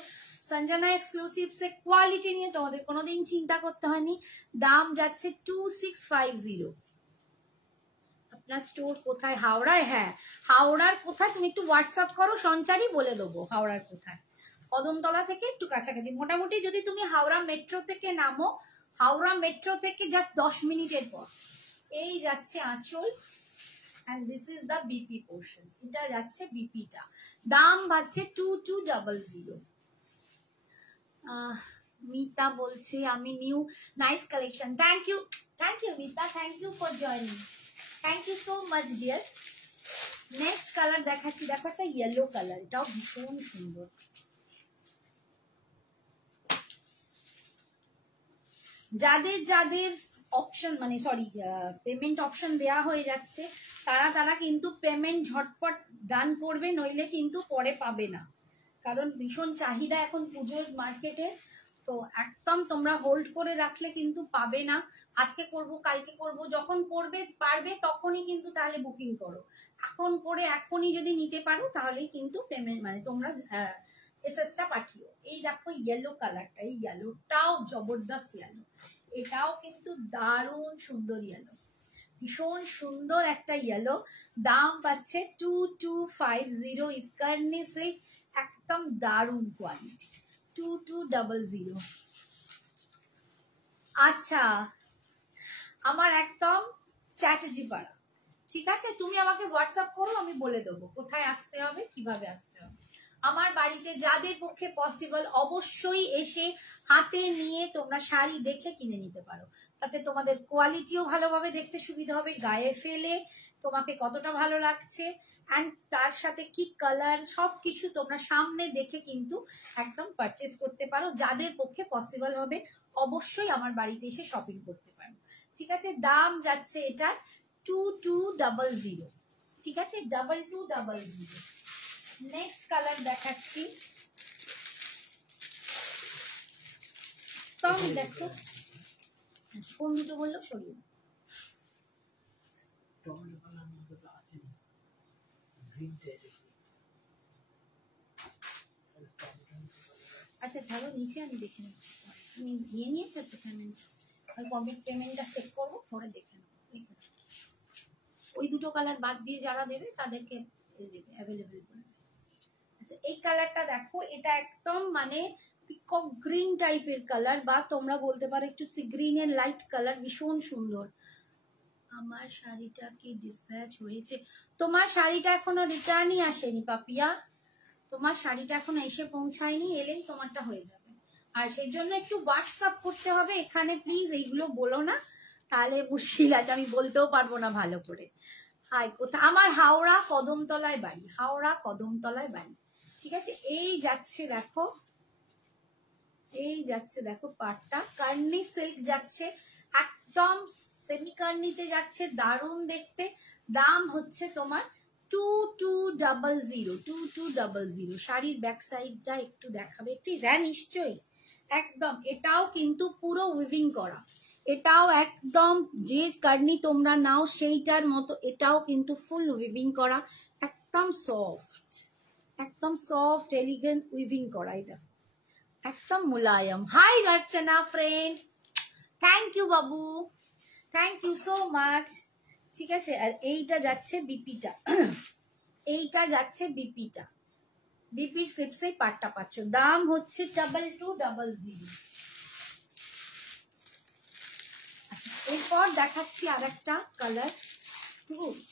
সঞ্জনা এক্সক্লুসিভসে কোয়ালিটি নিয়ে তোমাদের কোনোদিন চিন্তা করতে হয়নি। দাম যাচ্ছে 2650। আপনার স্টোর কোথায়? হাওড়ায়? হ্যাঁ, হাওড়ার কোথায় তুমি একটু হোয়াটসঅ্যাপ করো, সঞ্চারই বলে দেবো হাওড়ার কোথায়। কদমতলা থেকে একটু কাছাকাছি, মোটামুটি যদি তুমি হাওড়া মেট্রো থেকে নামো, হাওড়া মেট্রো থেকে জাস্ট 10 মিনিটের পর। এই যাচ্ছে আঁচল, and this is the BP portion, এটা যাচ্ছে বিপিটা। দাম বাড়ছে 2200। মিতা বলছে আমি new, nice collection, thank you Mita, thank you for joining, thank you so much dear. Next colour দেখাচ্ছি, দেখো একটা ইয়েলো কালার, এটাও ভীষণ সুন্দর। যাদের যাদের অপশন মানে সরি পেমেন্ট অপশন দেওয়া হয়ে যাচ্ছে, তারা কিন্তু পেমেন্ট ঝটপট ডান করবে, নইলে কিন্তু পরে পাবে না, কারণ ভীষণ চাহিদা এখন পুজোর মার্কেটে। তো একদম তোমরা হোল্ড করে রাখলে কিন্তু পাবে না। আজকে করব, কালকে করব, যখন করবে পারবে তখনই কিন্তু তাহলে বুকিং করো। এখন করে এখনই যদি নিতে পারো তাহলেই কিন্তু পেমেন্ট মানে তোমরা এসএসটা পাঠিও। এই দেখো ইয়েলো কালারটা, এই ইয়েলোটাও জবরদস্ত ইয়েলো, এটাও কিন্তু দারুণ সুন্দর ইয়েলো, ভীষণ সুন্দর একটা ইয়েলো। দাম পাচ্ছে 2250। ইস্কার্নি সিল্ক, একদম দারুণ কোয়ালিটি, 2200। আচ্ছা, আমার একদম চ্যাটার্জি পাড়া, ঠিক আছে, তুমি আমাকে হোয়াটসঅ্যাপ করো, আমি বলে দেবো কোথায় আসতে হবে, কিভাবে আসতে হবে। আমার বাড়িতে যাদের পক্ষে পসিবল অবশ্যই এসে হাতে নিয়ে তোমরা শাড়ি দেখে কিনে নিতে পারো, তাতে তোমাদের কোয়ালিটিও ভালোভাবে দেখতে সুবিধা হবে, গায়ে ফেলে তোমাকে কতটা ভালো লাগছে, অ্যান্ড তার সাথে কি কালার সবকিছু তোমরা সামনে দেখে কিন্তু একদম পারচেস করতে পারো। যাদের পক্ষে পসিবল হবে অবশ্যই আমার বাড়িতে এসে শপিং করতে পারো, ঠিক আছে। দাম যাচ্ছে এটা 2200, ঠিক আছে, 2200। নেক্সট কালার দেখাচ্ছি, তো দেখো কোন দুটো বললো, সরিয়ে দাও। টমেটো কালার মধ্যে তো আসেনি, গ্রিনটা এসেছে। আচ্ছা ধরো নিচে, আমি দেখে নিচ্ছি, তুমি নিয়ে নিয়েছো তো পেমেন্ট, আমি কমপ্লিট পেমেন্টটা চেক করবো, পরে দেখে নেবো। ওই দুটো কালার বাদ দিয়ে যারা দেবে তাদেরকে দেবে, অ্যাভেলেবেল করে। আচ্ছা এই কালারটা দেখো, এটা একদম মানে পিকক গ্রিন টাইপের কালার, বা তোমরা বলতে পারো একটু সি গ্রিনের লাইট কালার, ভীষণ সুন্দর। আমার শাড়িটা কি ডিসপ্যাচ হয়েছে? তোমার শাড়িটা এখনো রিটার্নই আসেনি পাপিয়া, তোমার শাড়িটা এখনো এসে পৌঁছায়নি, এলেই তোমারটা হয়ে যাবে। আর সেই জন্য একটু হোয়াটসঅ্যাপ করতে হবে, এখানে প্লিজ এইগুলো বলো না, তাহলে মুশকিল আছে, আমি বলতেও পারবো না ভালো করে। হাই কোথায়? আমার হাওড়া কদমতলায় বাড়ি, হাওড়া কদমতলায় বাড়ি, ঠিক আছে। এই যাচ্ছে দেখো, এই যাচ্ছে দেখো পাটটা, কার্নি সিল্ক যাচ্ছে, একদম সেমি কার্নিতে যাচ্ছে, দারুণ দেখতে। দাম হচ্ছে তোমার 2200। শাড়ির ব্যাক সাইডটা একটু দেখাবে প্লিজ? হ্যাঁ নিশ্চয়ই, একদম। এটাও কিন্তু পুরো উইভিং করা, এটাও একদম যে কার্নি তোমরা নাও সেইটার মতো, এটাও কিন্তু ফুল উইভিং করা, একদম সফট, একদম সফট এলিগেন্ট উইভিং করা, এটা একদম মুলায়ম। Hi Rachana friend, thank you বাবু, থ্যাংক ইউ সো মাচ, ঠিক আছে। আর এইটা যাচ্ছে বিপিটা, এইটা যাচ্ছে বিপিটা, বিপির সিপসে পাটটা পাচ্ছ, দাম হচ্ছে 2200। এরপর দেখাচ্ছি আর একটা কালার,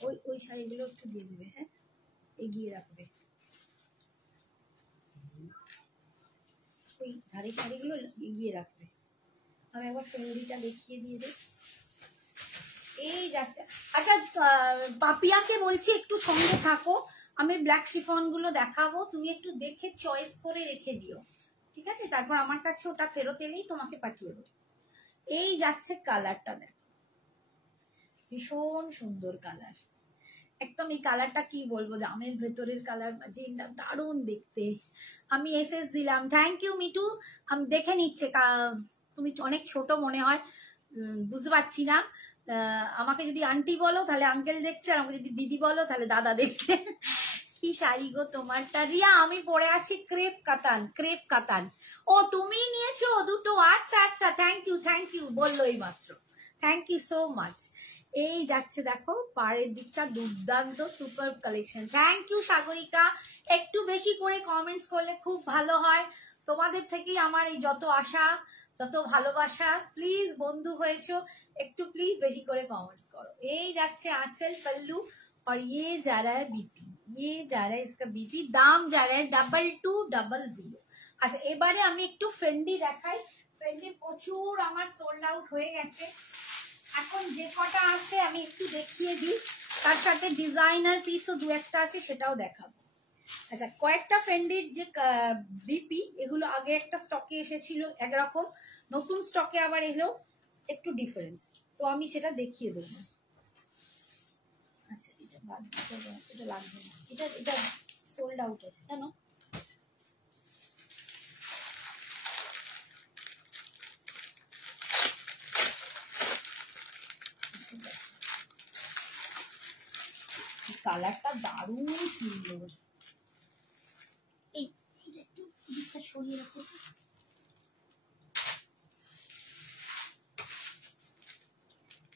ওই ওই শাড়িগুলো একটু দিয়ে দেবে, হ্যাঁ এগিয়ে রাখবে, ওই ধারে শাড়িগুলো এগিয়ে রাখবে। আমি একবার ফেন্ডিটা দেখিয়ে দিয়ে দিই, এই যাচ্ছে। আচ্ছা পাপিয়াকে বলছি একটু সঙ্গে থাকো, আমি ব্ল্যাক শিফন গুলো দেখাবো, তুমি একটু দেখে চয়েস করে রেখে দিও, ঠিক আছে, তারপর আমার কাছে ওটা ফেরত এলেই তোমাকে পাঠিয়ে দেবো। এই যাচ্ছে কালারটা, দেখো ভীষণ সুন্দর কালার, একদম এই কালারটা কি বলবো, জামের ভেতরের কালার, যে দারুণ দেখতে। আমি এসএস দিলাম, থ্যাংক ইউ মিটু। আমি দেখে নিচ্ছে, তুমি অনেক ছোট মনে হয়, বুঝতে পারছি না। আমাকে যদি আন্টি বলো তাহলে আঙ্কেল দেখছে, আর আমাকে যদি দিদি বলো তাহলে দাদা দেখছে। কি শাড়ি গো তোমারটা রিয়া? আমি পরে আছি ক্রেপ কাতান, ক্রেপ কাতান। ও তুমি নিয়েছো দুটো? আচ্ছা আচ্ছা, থ্যাংক ইউ বললো এই মাত্র, থ্যাংক ইউ সো মাচ। এই যাচ্ছে দেখো পাড়ের দিকটা, দুর্দান্ত super collection. Thank you Sagarika, একটু বেশি করে কমেন্টস করলে খুব ভালো হয়। তোমাদের থেকেই আমার এই যত আশা, যত ভালোবাসা। প্লিজ বন্ধু হয়েছো, একটু প্লিজ বেশি করে কমেंट्स करो। এই যাচ্ছে आंचल पल्लू, और ये जा रहा है बीपी, ये जा रहा है इसका बीपी, दाम जा रहा है 2200। আচ্ছা এবারে আমি একটু ফ্রেন্ডি দেখাই। ফ্রেন্ডি প্রচুর আমার সোল্ড আউট হয়ে গেছে, এখন যে কটা আছে আমি একটু দেখিয়ে দিই, তার সাথে ডিজাইনার পিসও দু একটা আছে সেটাও দেখাবো। আচ্ছা কয়েকটা ফ্রেন্ডির যে বিপি, এগুলো আগে একটা স্টকে এসেছিল একরকম, নতুন স্টকে আবার এলো একটু ডিফারেন্স, তো আমি সেটা দেখিয়ে দেবো। আচ্ছা এটা বাদ দিতে হবে, এটা লাগবে না, এটা এটা সোল্ড আউট আছে জানো। কালারটা দারুণ সুন্দর। এই যে একটু দিকটা সরিয়ে রাখো,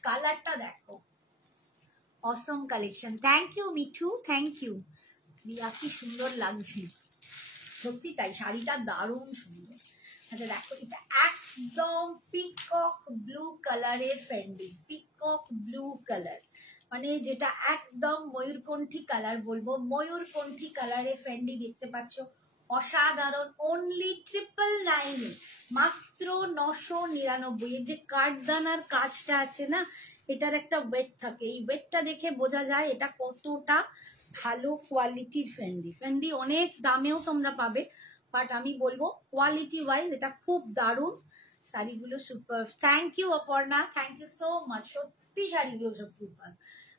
কালারটা দেখো, awesome collection. Thank you Mithu, thank you Riya, কি সুন্দর লাগছে সত্যি তাই, শাড়িটা দারুণ সুন্দর। আচ্ছা দেখো এটা একদম পিকক ব্লু কালারের ফেন্ডি, পিকক ব্লু কালার, মানে যেটা একদম ময়ূরকণ্ঠী কালার বলবো, ময়ূরকণ্ঠী কালারের ফেন্ডি দেখতে পাচ্ছ, অসাধারণ। অনলি 999, মাত্র 999। এর যে কাঠদানার কাজটা আছে না, এটার একটা ওয়েট থাকে, এই ওয়েটটা দেখে বোঝা যায় এটা কতটা ভালো কোয়ালিটির ফেন্ডি। ফেন্ডি অনেক দামেও তোমরা পাবে, বাট আমি বলবো কোয়ালিটি ওয়াইজ এটা খুব দারুণ। শাড়িগুলো super. Thank you Aparna, thank you so much. সত্যি শাড়িগুলো সব সুপার।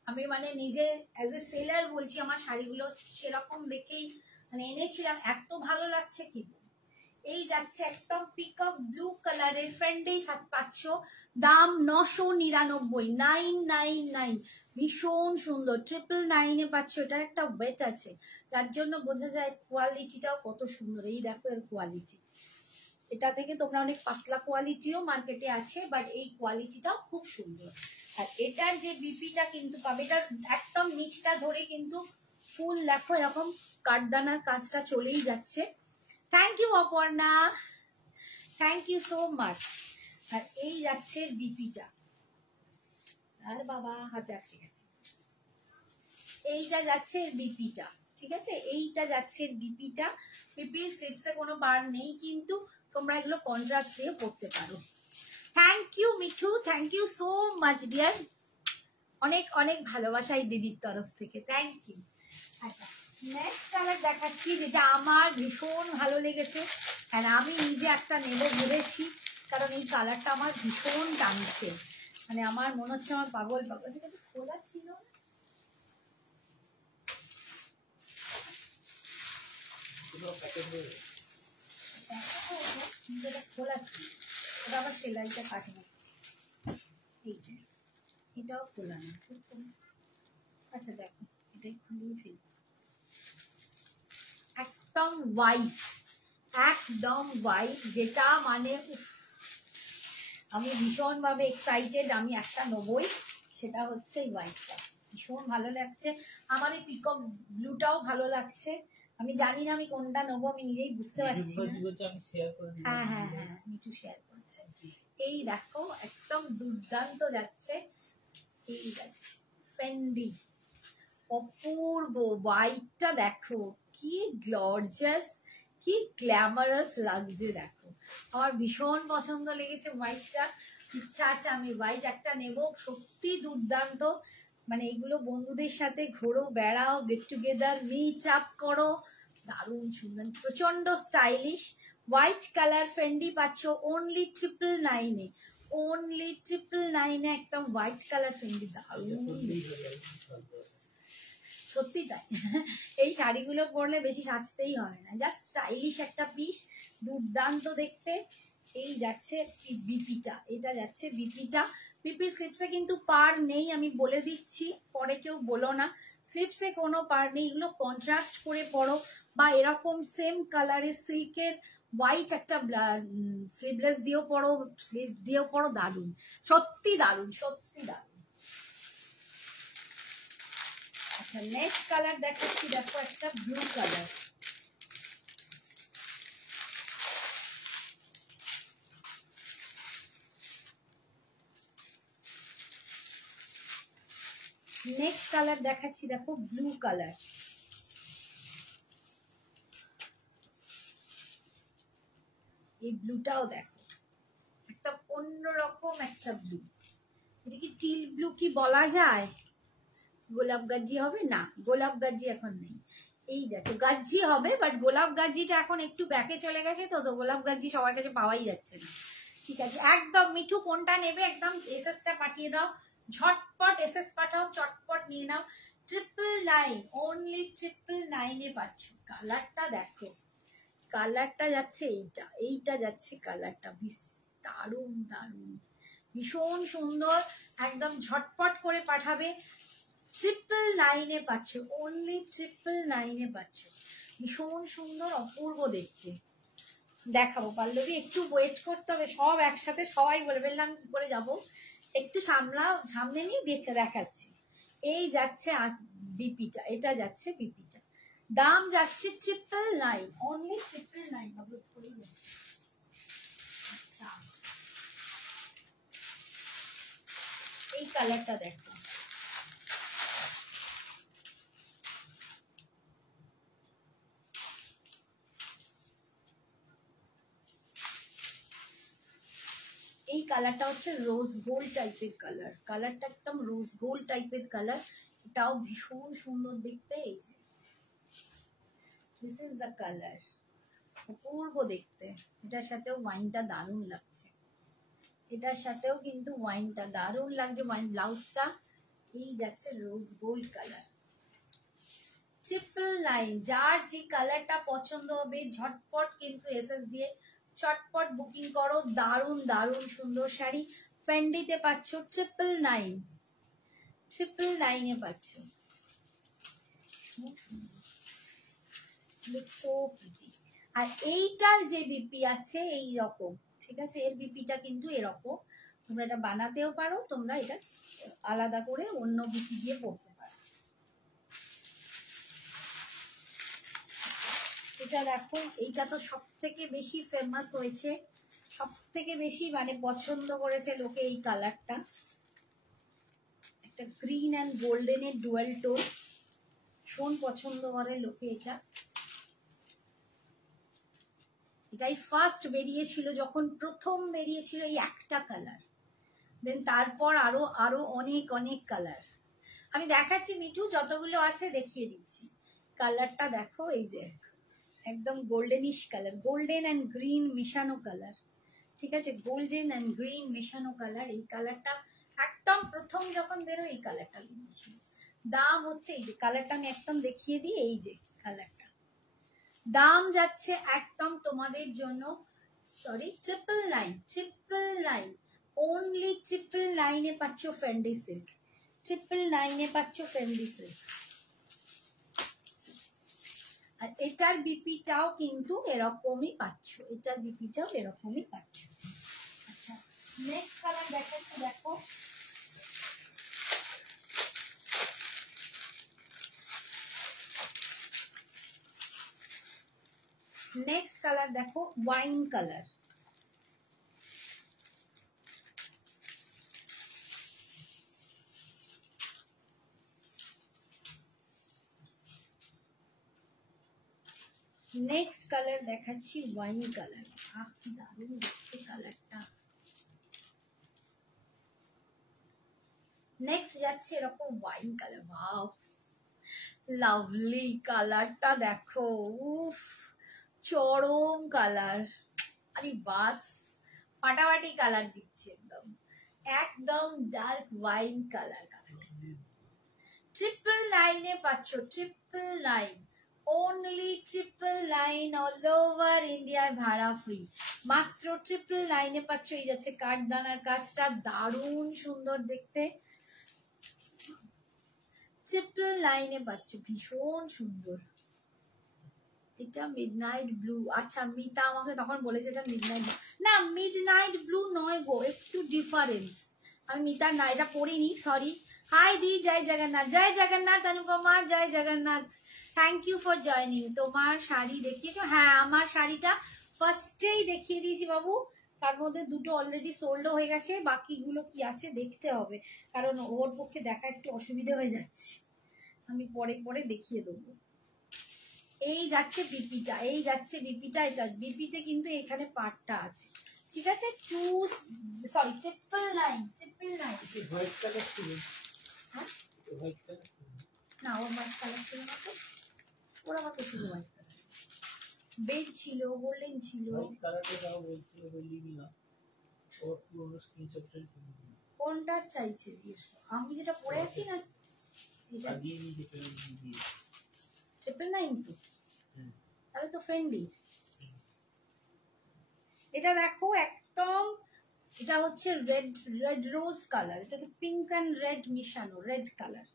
আমি মানে নিজে অ্যাজ এ সেলার বলছি, আমার শাড়িগুলো সেরকম দেখেই মানে এনেছিলাম, এত ভালো লাগছে কি। এই যাচ্ছে একদম পিকক ব্লু কালারের ফ্রেন্ডি, 500, দাম 999, 999, ভীষণ সুন্দর। 999 পাচ্ছ, এটার একটা ওয়েট আছে, যার জন্য বোঝা যায় কোয়ালিটিটাও কত সুন্দর। এই দেখো এর কোয়ালিটি, এটা থেকে তোমরা অনেক পাতলা কোয়ালিটিও মার্কেটে আছে, বাট এই কোয়ালিটিটাও খুব সুন্দর। আর এটার যে বিপিটা কিন্তু পাবে, এটার একদম নিচটা ধরে কিন্তু ফুল দেখো এরকম কাঠদানার কাজটা চলেই যাচ্ছে। Thank you Aparna, thank you so much. আর এই যাচ্ছে বিপিটা, আর বাবা হাতে আটকে গেছে, এইটা যাচ্ছে বিপিটা, ঠিক আছে, এইটা যাচ্ছে বিপিটা। বিপির স্লিপসে কোনো বার নেই, কিন্তু তোমরা এগুলো কন্ট্রাস্ট দিয়ে পড়তে পারো। Thank you Mithu, thank you so much dear, অনেক অনেক ভালোবাসা এই দিদির তরফ থেকে, থ্যাংক ইউ। আচ্ছা নেক্সট কালার দেখাচ্ছি, যেটা আমার ভীষণ ভালো লেগেছে, আর আমি নিজে একটা নেব ভেবেছি, কারণ এই কালারটা আমার ভীষণ টানছে, মানে আমার মনে হচ্ছে আমার পাগল পাগল। সেটা তো খোলা ছিল, খোলা ছিল, ওটা আবার সেলাইটা কাটে না, এই যে এটাও খোলা না। আচ্ছা দেখো এটাই খুলিয়ে ফেলি, একদম হোয়াইট, একদম হোয়াইট, যেটা মানে আমি ভীষণ ভাবে এক্সাইটেড, আমি একটা নেবই, সেটা হচ্ছে এই হোয়াইটটা, ভীষণ ভালো লাগছে আমার। এই পিকক ব্লুটাও ভালো লাগছে, আমি জানি না আমি কোনটা নেবো, আমি নিজেই বুঝতে পারছি না। হ্যাঁ হ্যাঁ হ্যাঁ মিঠু শেয়ার করছে। এই দেখো একদম দুর্দান্ত যাচ্ছে, এই যাচ্ছে ফেন্ডি, অপূর্ব হোয়াইটটা দেখো, কি গর্জাস, কি গ্ল্যামারাস লাগছে দেখো, আমার ভীষণ পছন্দ লেগেছে হোয়াইটটা। ইচ্ছা আছে আমি হোয়াইট একটা নেব, সত্যি দুর্দান্ত। মানে এগুলো বন্ধুদের সাথে ঘোরো, বেড়াও, গেট টুগেদার, মিট আপ করো, দারুণ সুন্দর, প্রচন্ড স্টাইলিশ। হোয়াইট কালার ফেন্ডি পাচ্ছ অনলি 999, অনলি 999 একদম হোয়াইট কালার ফেন্ডি, দারুণ। সত্যি তাই। এই শাড়িগুলো পরলে বেশি সাজতেই হবে না, জাস্ট স্টাইলিশ একটা পিস, দুর্দান্ত দেখতে। এই যাচ্ছে বিপিটা, এটা যাচ্ছে বিপিটা। বিপির স্লিপসে কিন্তু পার নেই, আমি বলে দিচ্ছি, পরে কেউ বলো না। স্লিপসে কোনো পার নেই, এগুলো কন্ট্রাস্ট করে পরো, বা এরকম সেম কালারের সিল্কের হোয়াইট একটা স্লিভলেস দিয়েও পরো, স্লিভ দিয়েও পরো, দারুণ, সত্যি দারুণ, সত্যি দারুণ। আচ্ছা, নেক্সট কালার দেখাচ্ছি, দেখো একটা ব্লু কালার। নেক্সট কালার দেখাচ্ছি, দেখো ব্লু কালার। এই ব্লুটাও দেখো, একটা অন্যরকম একটা ব্লু। এটা কি টিল ব্লু কি বলা যায়? গোলাপ গাজি হবে না, গোলাপ গাজি এখন নেই। এই দেখো গাজি হবে, বাট গোলাপ গাজিটা এখন একটু ব্যাকে চলে গেছে, তো গোলাপ গাজি সবার কাছে পাওয়াই যাচ্ছে না। ঠিক আছে, একদম মিঠু কোনটা নেবে একদম এসএসটা পাঠিয়ে দাও, ঝটপট এসএস পাঠাও, চটপট নিয়ে নাও। 999, অনলি 999 পাচ্ছ। কালারটা দেখো, কালারটা যাচ্ছে এইটা, এইটা যাচ্ছে কালারটা, দারুণ দারুণ, ভীষণ সুন্দর, একদম ঝটপট করে পাঠাবে। 999 পাচ্ছ, অনলি 999 পাচ্ছ। ভীষণ সুন্দর, অপূর্ব দেখতে। দেখাবো পল্লবী, একটু ওয়েট করতে হবে, সব একসাথে সবাই বলে ফেললাম, কি করে যাব, একটু সামনে নিয়ে দেখতে দেখাচ্ছি। এই যাচ্ছে বিপিটা, এটা যাচ্ছে বিপিটা, দাম যাচ্ছে 999, অনলি 999। আচ্ছা, এই কালারটা দেখো, এই কালারটা হচ্ছে রোজ গোল্ড টাইপের কালার, কালারটা একদম রোজ গোল্ড টাইপের কালার, এটাও ভীষণ সুন্দর দেখতে। এই যে দিস ইজ দ্য কালার, অপূর্ব দেখতে। এটার সাথেও ওয়াইনটা দারুণ লাগছে, এটার সাথেও কিন্তু ওয়াইনটা দারুণ লাগছে, ওয়াইন ব্লাউজটা। এই যাচ্ছে রোজ গোল্ড কালার, 999। যার যে কালারটা পছন্দ হবে ঝটপট কিন্তু এসএস দিয়ে চটপট বুকিং করো। দারুণ দারুণ সুন্দর শাড়ি, ফেন্ডিতে পাচ্ছ 999, 999 পাচ্ছ। So pretty. আর এইটার যে বিপি আছে এই রকম, ঠিক আছে, এর বিপিটা কিন্তু এরকম, তোমরা এটা বানাতেও পারো, তোমরা এটা আলাদা করে অন্য বিপি দিয়ে পড়তে পারো। এটা দেখো, এইটা তো সব থেকে বেশি ফেমাস হয়েছে, সব থেকে বেশি মানে পছন্দ করেছে লোকে এই কালারটা, একটা গ্রিন অ্যান্ড গোল্ডেনের ডুয়াল টোন, ভীষণ পছন্দ করে লোকে এটা। এটাই ফার্স্ট বেরিয়েছিল, যখন প্রথম বেরিয়েছিল এই একটা কালার, দেন তারপর আরো আরো অনেক অনেক কালার। আমি দেখাচ্ছি মিঠু, যতগুলো আছে দেখিয়ে দিচ্ছি। কালারটা দেখো, এই যে একদম goldenish colour, golden and green মেশানো কালার, ঠিক আছে, গোল্ডেন অ্যান্ড গ্রিন মেশানো কালার। এই কালারটা একদম প্রথম যখন বেরো এই কালারটা নিয়েছিল। দাম হচ্ছে, এই যে কালারটা আমি একদম দেখিয়ে দিই, এই যে কালারটা, দাম যাচ্ছে একদম তোমাদের জন্য, সরি 999, 999, অনলি 999 পাচ্ছ ফেন্ডি সিল্ক, 999 পাচ্ছ ফেন্ডি সিল্ক। আর এটার বিপিটাও কিন্তু এরকমই পাচ্ছ, এটার বিপিটাও এরকমই পাচ্ছ। আচ্ছা, নেক্সট কালার দেখাচ্ছি, দেখো নেক্সট কালার দেখো, ওয়াইন কালার। নেক্সট কালার দেখাচ্ছি ওয়াইন কালার, আহ কি দারুণ দেখতে কালারটা। নেক্সট যাচ্ছে এরকম ওয়াইন কালার, ওয়াও লাভলি কালারটা দেখো, উফ চরম কালার, আরে বাস ফাটাফাটি কালার দিচ্ছে, একদম একদম ডার্ক ওয়াইন কালার। 999 পাচ্ছ, 999, অনলি 999 অল ওভার ইন্ডিয়ায় ভাড়া ফ্রি, মাত্র 999 পাচ্ছ। এই যাচ্ছে কাঠদানার কাজটা, দারুণ সুন্দর দেখতে, 999 পাচ্ছ, ভীষণ সুন্দর। এটা মিডনাইট ব্লু, আচ্ছা মিতা আমাকে তখন বলেছে এটা মিডনাইট, না মিডনাইট ব্লু নয় গো, একটু ডিফারেন্স। আমি মিতা না এটা পরিনি, সরি। হাই দি, জয় জগন্নাথ অনুপমা, জয় Jagannath, thank you for joining. তোমার শাড়ি দেখিয়েছো? হ্যাঁ, আমার শাড়িটা ফার্স্টেই দেখিয়ে দিয়েছি বাবু, তার মধ্যে দুটো অলরেডি সোল্ডও হয়ে গেছে, বাকিগুলো কি আছে দেখতে হবে, কারণ ওর পক্ষে দেখা একটু অসুবিধা হয়ে যাচ্ছে, আমি পরে পরে দেখিয়ে দেবো। এই যাচ্ছে বিপিটা, এই যাচ্ছে বিপিটা, এটা বিপিতে কিন্তু এখানে পার্টটা আছে, ঠিক আছে। 999 হোয়াইট কালার ছিল, হ্যাঁ হোয়াইট কালার ছিল না, ওর হোয়াইট কালার ছিল না তো, ওর আবার কোথায় হোয়াইট কালার, বেজ ছিল, গোল্ডেন ছিল। হোয়াইট কালারটা যাও বলছিল, বললি না ওর পুরো স্ক্রিনশটটা ছিল, কোনটার চাইছে জিজ্ঞেস করো। আমি যেটা পরে আছি না এটা দিয়ে নিয়ে যেতে দিয়ে 999 তো, হুম। তাহলে তো ফ্রেন্ডলির। এটা দেখো একদম, এটা হচ্ছে রেড রেড রোজ কালার, এটাকে পিঙ্ক অ্যান্ড রেড মিশানো, রেড কালার,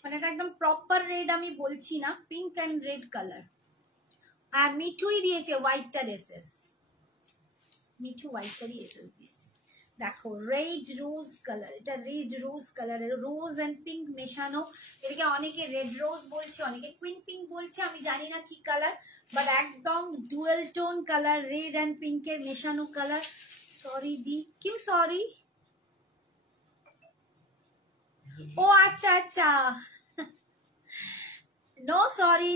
মানে এটা একদম প্রপার রেড আমি বলছি না, পিঙ্ক অ্যান্ড রেড কালার। আর মিঠুই দিয়েছে হোয়াইটটার এসএস, মিঠু হোয়াইটটারই এসএস দিয়েছে। দেখো রেড রোজ কালার, এটা red rose colour, rose and pink মেশানো, এটাকে অনেকে রেড রোজ বলছে, অনেকে কুইন পিঙ্ক বলছে, আমি জানি না কি কালার, বাট একদম dual tone colour, red and পিঙ্কের মেশানো কালার। সরি দি, কিউ সরি? ओ अच्छा अच्छा, नो सॉरी,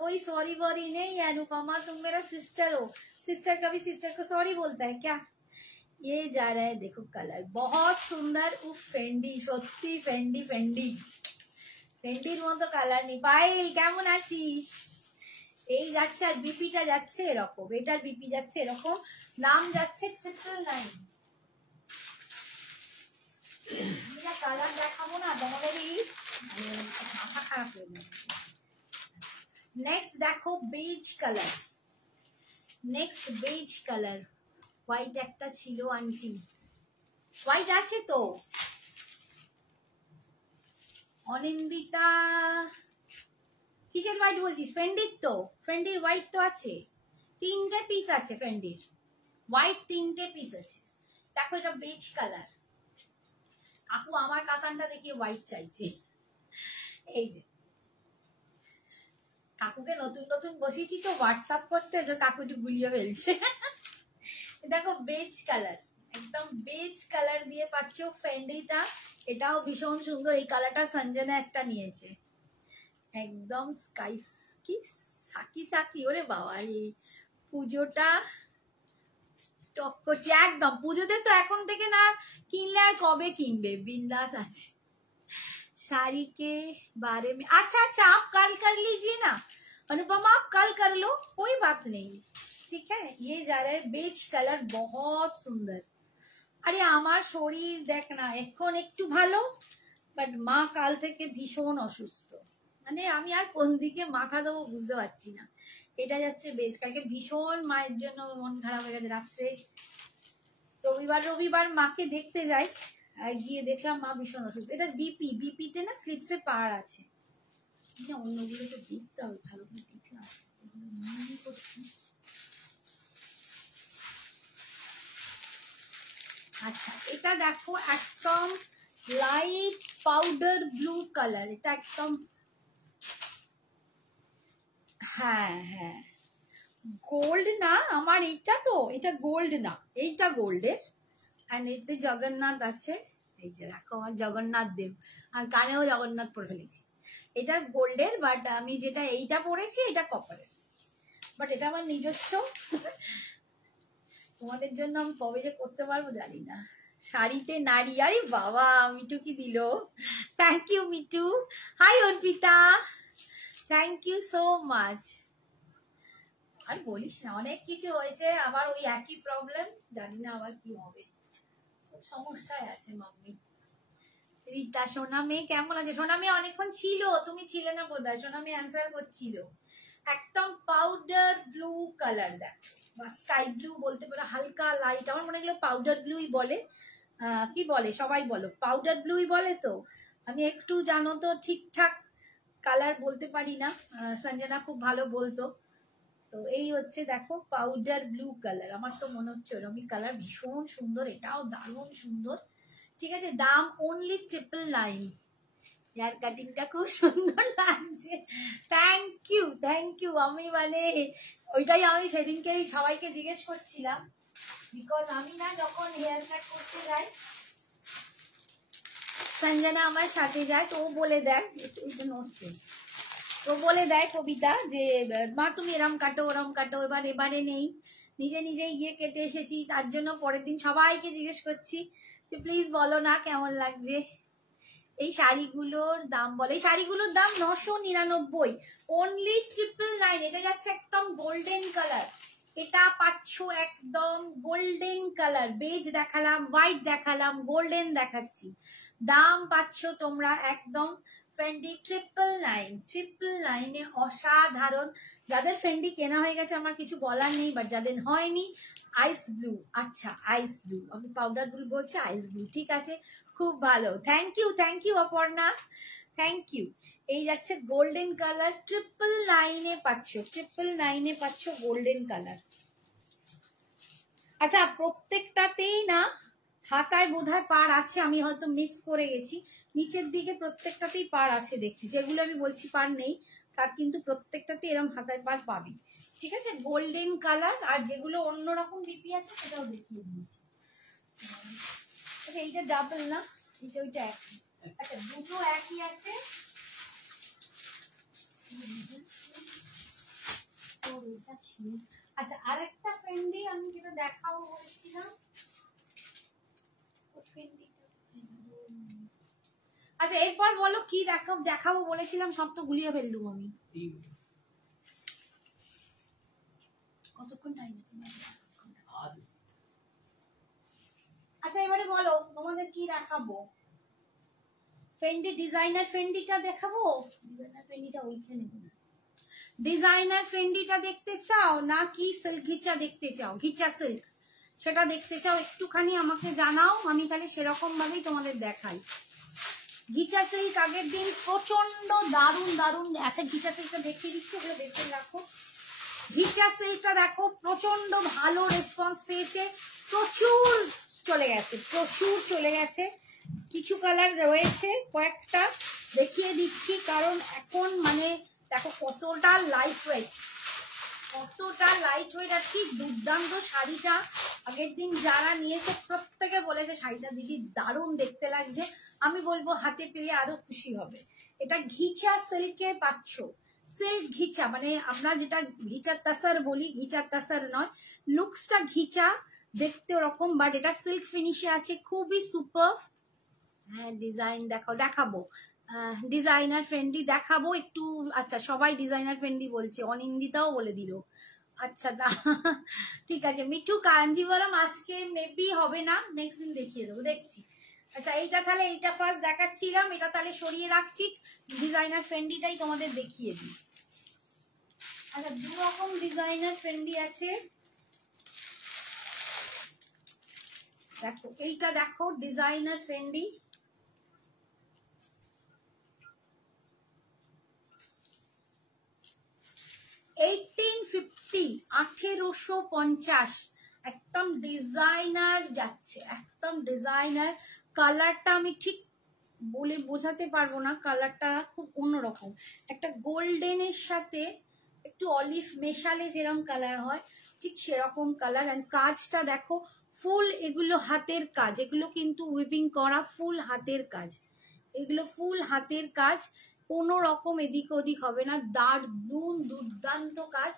कोई सॉरी वॉरी नहीं है अनुपमा, तुम मेरा सिस्टर हो, सिस्टर कभी सिस्टर को सॉरी बोलता है क्या? ये जा रहा है देखो कलर, बहुत सुंदर। उफ फेंडी, सত্যি फेंडी फेंडी ফেন্ডির মতো কালার নেই। পাইল কেমন আছিস? এই যাচ্ছে, আর বিপিটা যাচ্ছে এরকম, এটার বিপি যাচ্ছে এরকম, নাম যাচ্ছে 999। কালার দেখাবো না তোমাদেরই, মাথা খারাপ হয়ে যাবে। নেক্সট দেখো beige colour, next beige colour, white একটা ছিল আন্টি, হোয়াইট আছে তো অনিন্দিতা, কিসের হোয়াইট বলছিস? ফ্রেন্ডির তো, ফ্রেন্ডির হোয়াইট তো আছে, 3টে পিস আছে ফ্রেন্ডির হোয়াইট, 3টে পিস আছে। দেখো এটা বেজ কালার, আপু আমার কাতানটা দেখে হোয়াইট চাইছে, এই যে কাকুকে নতুন নতুন বসিয়েছি তো হোয়াটসঅ্যাপ করতে, যে কাকু একটু গুলিয়ে ফেলছে। দেখো বেজ কালার, একদম বেজ কালার দিয়ে পাচ্ছ ফেন্ডিটা, এটাও ভীষণ সুন্দর। এই কালারটা সঞ্জনা একটা নিয়েছে, একদম স্কাই কি সাকি সাকি, ওরে বাবা এই পুজোটা স্টক করছে একদম, পুজোতে তো এখন থেকে না কিনলে আর কবে কিনবে, बिंदास আছে। साड़ी के बारे में अच्छा अच्छा आप कल कर लीजिए ना अनुपमा, आप कल कर लो, कोई बात नहीं, ठीक है। ये जा रहा है बेज कलर, बहुत सुंदर। আরে আমার শরীর দেখ না এখন একটু ভালো, বাট মা কাল থেকে ভীষণ অসুস্থ, মানে আমি আর কোন দিকে মাথা দেবো বুঝতে পারছি না। এটা যাচ্ছে বেজ, কালকে ভীষণ মায়ের জন্য মন খারাপ হয়ে গেছে, রাত্রে রবিবার মাকে দেখতে যাই, আর গিয়ে দেখলাম মা ভীষণ অসুস্থ। এটা বিপি, বিপিতে না স্লিপসে পার আছে, অন্যগুলো তো দেখতে হবে ভালো করে, দেখলাম আচ্ছা। এটা দেখো একদম লাইট পাউডার ব্লু কালার, এটা একদম, হ্যাঁ হ্যাঁ গোল্ড না আমার এইটা, তো এটা গোল্ড না, এইটা গোল্ডের, আর এতে জগন্নাথ আছে, এই যে দেখো আমার জগন্নাথ দেব, আর কানেও জগন্নাথ পরে ফেলেছি। এটা গোল্ডের, বাট আমি যেটা এইটা পরেছি এটা কপারের, বাট এটা আমার নিজস্ব। তোমাদের জন্য আমি কবে যে করতে পারবো জানি না। শাড়িতে নারী, আরে বাবা মিঠু কি দিল, thank you Mithu. Hi Arpita, thank you so much. আর বলিস না, অনেক কিছু হয়েছে, আবার ওই একই প্রবলেম, জানি না আবার কি হবে, খুব সমস্যায় আছে মাম্মি। রীতা সোনা মেয়ে কেমন আছে? সোনা মেয়ে অনেকক্ষণ ছিল, তুমি ছিলে না বোধহয়। সোনা মেয়ে অ্যান্সার করছিল। একদম পাউডার ব্লু কালার, দেখ বা স্কাই ব্লু বলতে পারো, হালকা লাইট। আমার মনে হলো পাউডার ব্লুই বলে, কি বলে সবাই বলো পাউডার ব্লুই বলে। তো আমি একটু জানো তো ঠিকঠাক কালার বলতে পারি না, সঞ্জনা খুব ভালো বলতো। তো এই হচ্ছে দেখো পাউডার ব্লু কালার, আমার তো মনে হচ্ছে ওরকমই কালার, ভীষণ সুন্দর, এটাও দারুণ সুন্দর। ঠিক আছে, দাম অনলি 999। হেয়ার কাটিংটা খুব সুন্দর লাগছে, থ্যাংক ইউ থ্যাংক ইউ। আমি মানে ওইটাই আমি সেদিনকে সবাইকে জিজ্ঞেস করছিলাম, বিকজ আমি না যখন হেয়ার কাট করতে যাই, সঞ্জনা আমার সাথে যায়, তো ও বলে দেয়, এটা নড়ছে, তো বলে দেয় কবিতা যে মা তুমি এরম কাটো ওরম কাটো, এবারে নেই, নিজে নিজেই গিয়ে কেটে এসেছি, তার জন্য পরের দিন সবাইকে জিজ্ঞেস করছি যে প্লিজ বলো না কেমন লাগছে। এই শাড়িগুলোর দাম বলে, এই শাড়িগুলোর দাম 999, অনলি 999। এটা যাচ্ছে একদম গোল্ডেন কালার, এটা পাচ্ছ একদম গোল্ডেন কালার। বেজ দেখালাম, হোয়াইট দেখালাম, গোল্ডেন দেখাচ্ছি। দাম পাচ্ছ তোমরা একদম ফেন্ডি 999 অসাধারণ। যাদের ফেন্ডি কেনা হয়ে গেছে আমার কিছু বলার নেই, বাট যাদের হয়নি আইস ব্লু, আচ্ছা আইস ব্লু, আমি পাউডার ব্লু বলছি, আইস ব্লু, ঠিক আছে, খুব ভালো, thank you Aparna, thank you. এই যাচ্ছে গোল্ডেন কালার, 999 পাচ্ছ, 999 পাচ্ছ গোল্ডেন কালার। আচ্ছা প্রত্যেকটাতেই না হাতায় বোধহয় পার আছে, আমি হয়তো মিস করে গেছি, নিচের দিকে প্রত্যেকটাতেই পার আছে দেখছি, যেগুলো আমি বলছি পার নেই তার কিন্তু প্রত্যেকটাতে এরকম হাতায় পার পাবি। ঠিক আছে, গোল্ডেন কালার, আর যেগুলো অন্যরকম বিপি আছে সেটাও দেখিয়ে দিয়েছি। আচ্ছা এইটা ডাবল না, এটা ওইটা একই, আচ্ছা দুটো একই আছে। আচ্ছা আরেকটা ফ্রেন্ডই আমি যেটা দেখাবো বলেছিলাম, আচ্ছা এরপর বলো কি দেখাবো বলেছিলাম, সব তো গুলিয়ে ফেললুম আমি। কতক্ষণ টাইম আছে? আচ্ছা এবারে বলো তোমাদের কি দেখাবো। ফেন্ডি ডিজাইনার ফেন্ডিটা দেখাবো, ডিজাইনার ফেন্ডিটা ওইখানে, ডিজাইনার ফেন্ডিটা দেখতে চাও নাকি সিল্ক ঘিচা দেখতে চাও, ঘিচা সিল্ক সেটা দেখতে চাও, একটুখানি আমাকে জানাও, আমি তাহলে সেরকম ভাবেই তোমাদের দেখাই। ঘিচা সিল্ক আগের দিন প্রচন্ড দারুণ দারুণ, আচ্ছা ঘিচা সিল্কটা দেখিয়ে দিচ্ছি, ওগুলো দেখে রাখো। ঘিচা সিল্কটা দেখো প্রচন্ড ভালো রেসপন্স পেয়েছে, প্রচুর চলে গেছে, কিছু কালার রয়েছে কয়েকটা দেখিয়ে দিচ্ছি, কারণ এখন মানে দেখো কতটা লাইট ওয়েট আর কি দুর্দান্ত শাড়িটা। আগের দিন যারা নিয়েছে প্রত্যেকে বলেছে শাড়িটা দিদি দারুণ দেখতে লাগছে, আমি বলবো হাতে পেয়ে আরো খুশি হবে। এটা ঘিচা সিল্কে পাচ্ছ, সিল্ক ঘিচা, মানে আমরা যেটা ঘিচার তাসার বলি, ঘিচার তাসার নয়, লুকসটা ঘিচা দেখতে ওরকম, বাট এটা সিল্ক ফিনিশে আছে, খুবই সুপার। হ্যাঁ ডিজাইন দেখাবো, ডিজাইনার ফ্রেন্ডলি দেখাবো একটু। আচ্ছা সবাই ডিজাইনার ফ্রেন্ডলি বলছে, অনিন্দিতাও বলে দিল। আচ্ছা ঠিক আছে মিঠু কাঞ্জিবরম আজকে মেবি হবে না, নেক্সট দিন দেখিয়ে দেবো, দেখছি। আচ্ছা এইটা তাহলে, এইটা ফার্স্ট দেখাচ্ছিলাম, এটা তাহলে সরিয়ে রাখছি, ডিজাইনার ফ্রেন্ডলিটাই তোমাদের দেখিয়ে দিই। আচ্ছা দু রকম ডিজাইনার ফ্রেন্ডলি আছে, দেখো এইটা দেখো ডিজাইনার ফ্রেন্ডলি, 1850, একদম ডিজাইনার যাচ্ছে, একদম ডিজাইনার। কালারটা আমি ঠিক বলে বোঝাতে পারবো না, কালারটা খুব অন্যরকম, একটা গোল্ডেনের সাথে একটু অলিভ মেশালে যেরকম কালার হয় ঠিক সেরকম কালার। অ্যান্ড কাজটা দেখো ফুল, এগুলো হাতের কাজ, এগুলো কিন্তু উইভিং করা ফুল হাতের কাজ, এগুলো ফুল হাতের কাজ, কোনো রকম এদিক ওদিক হবে না, দারুণ দুর্দান্ত কাজ।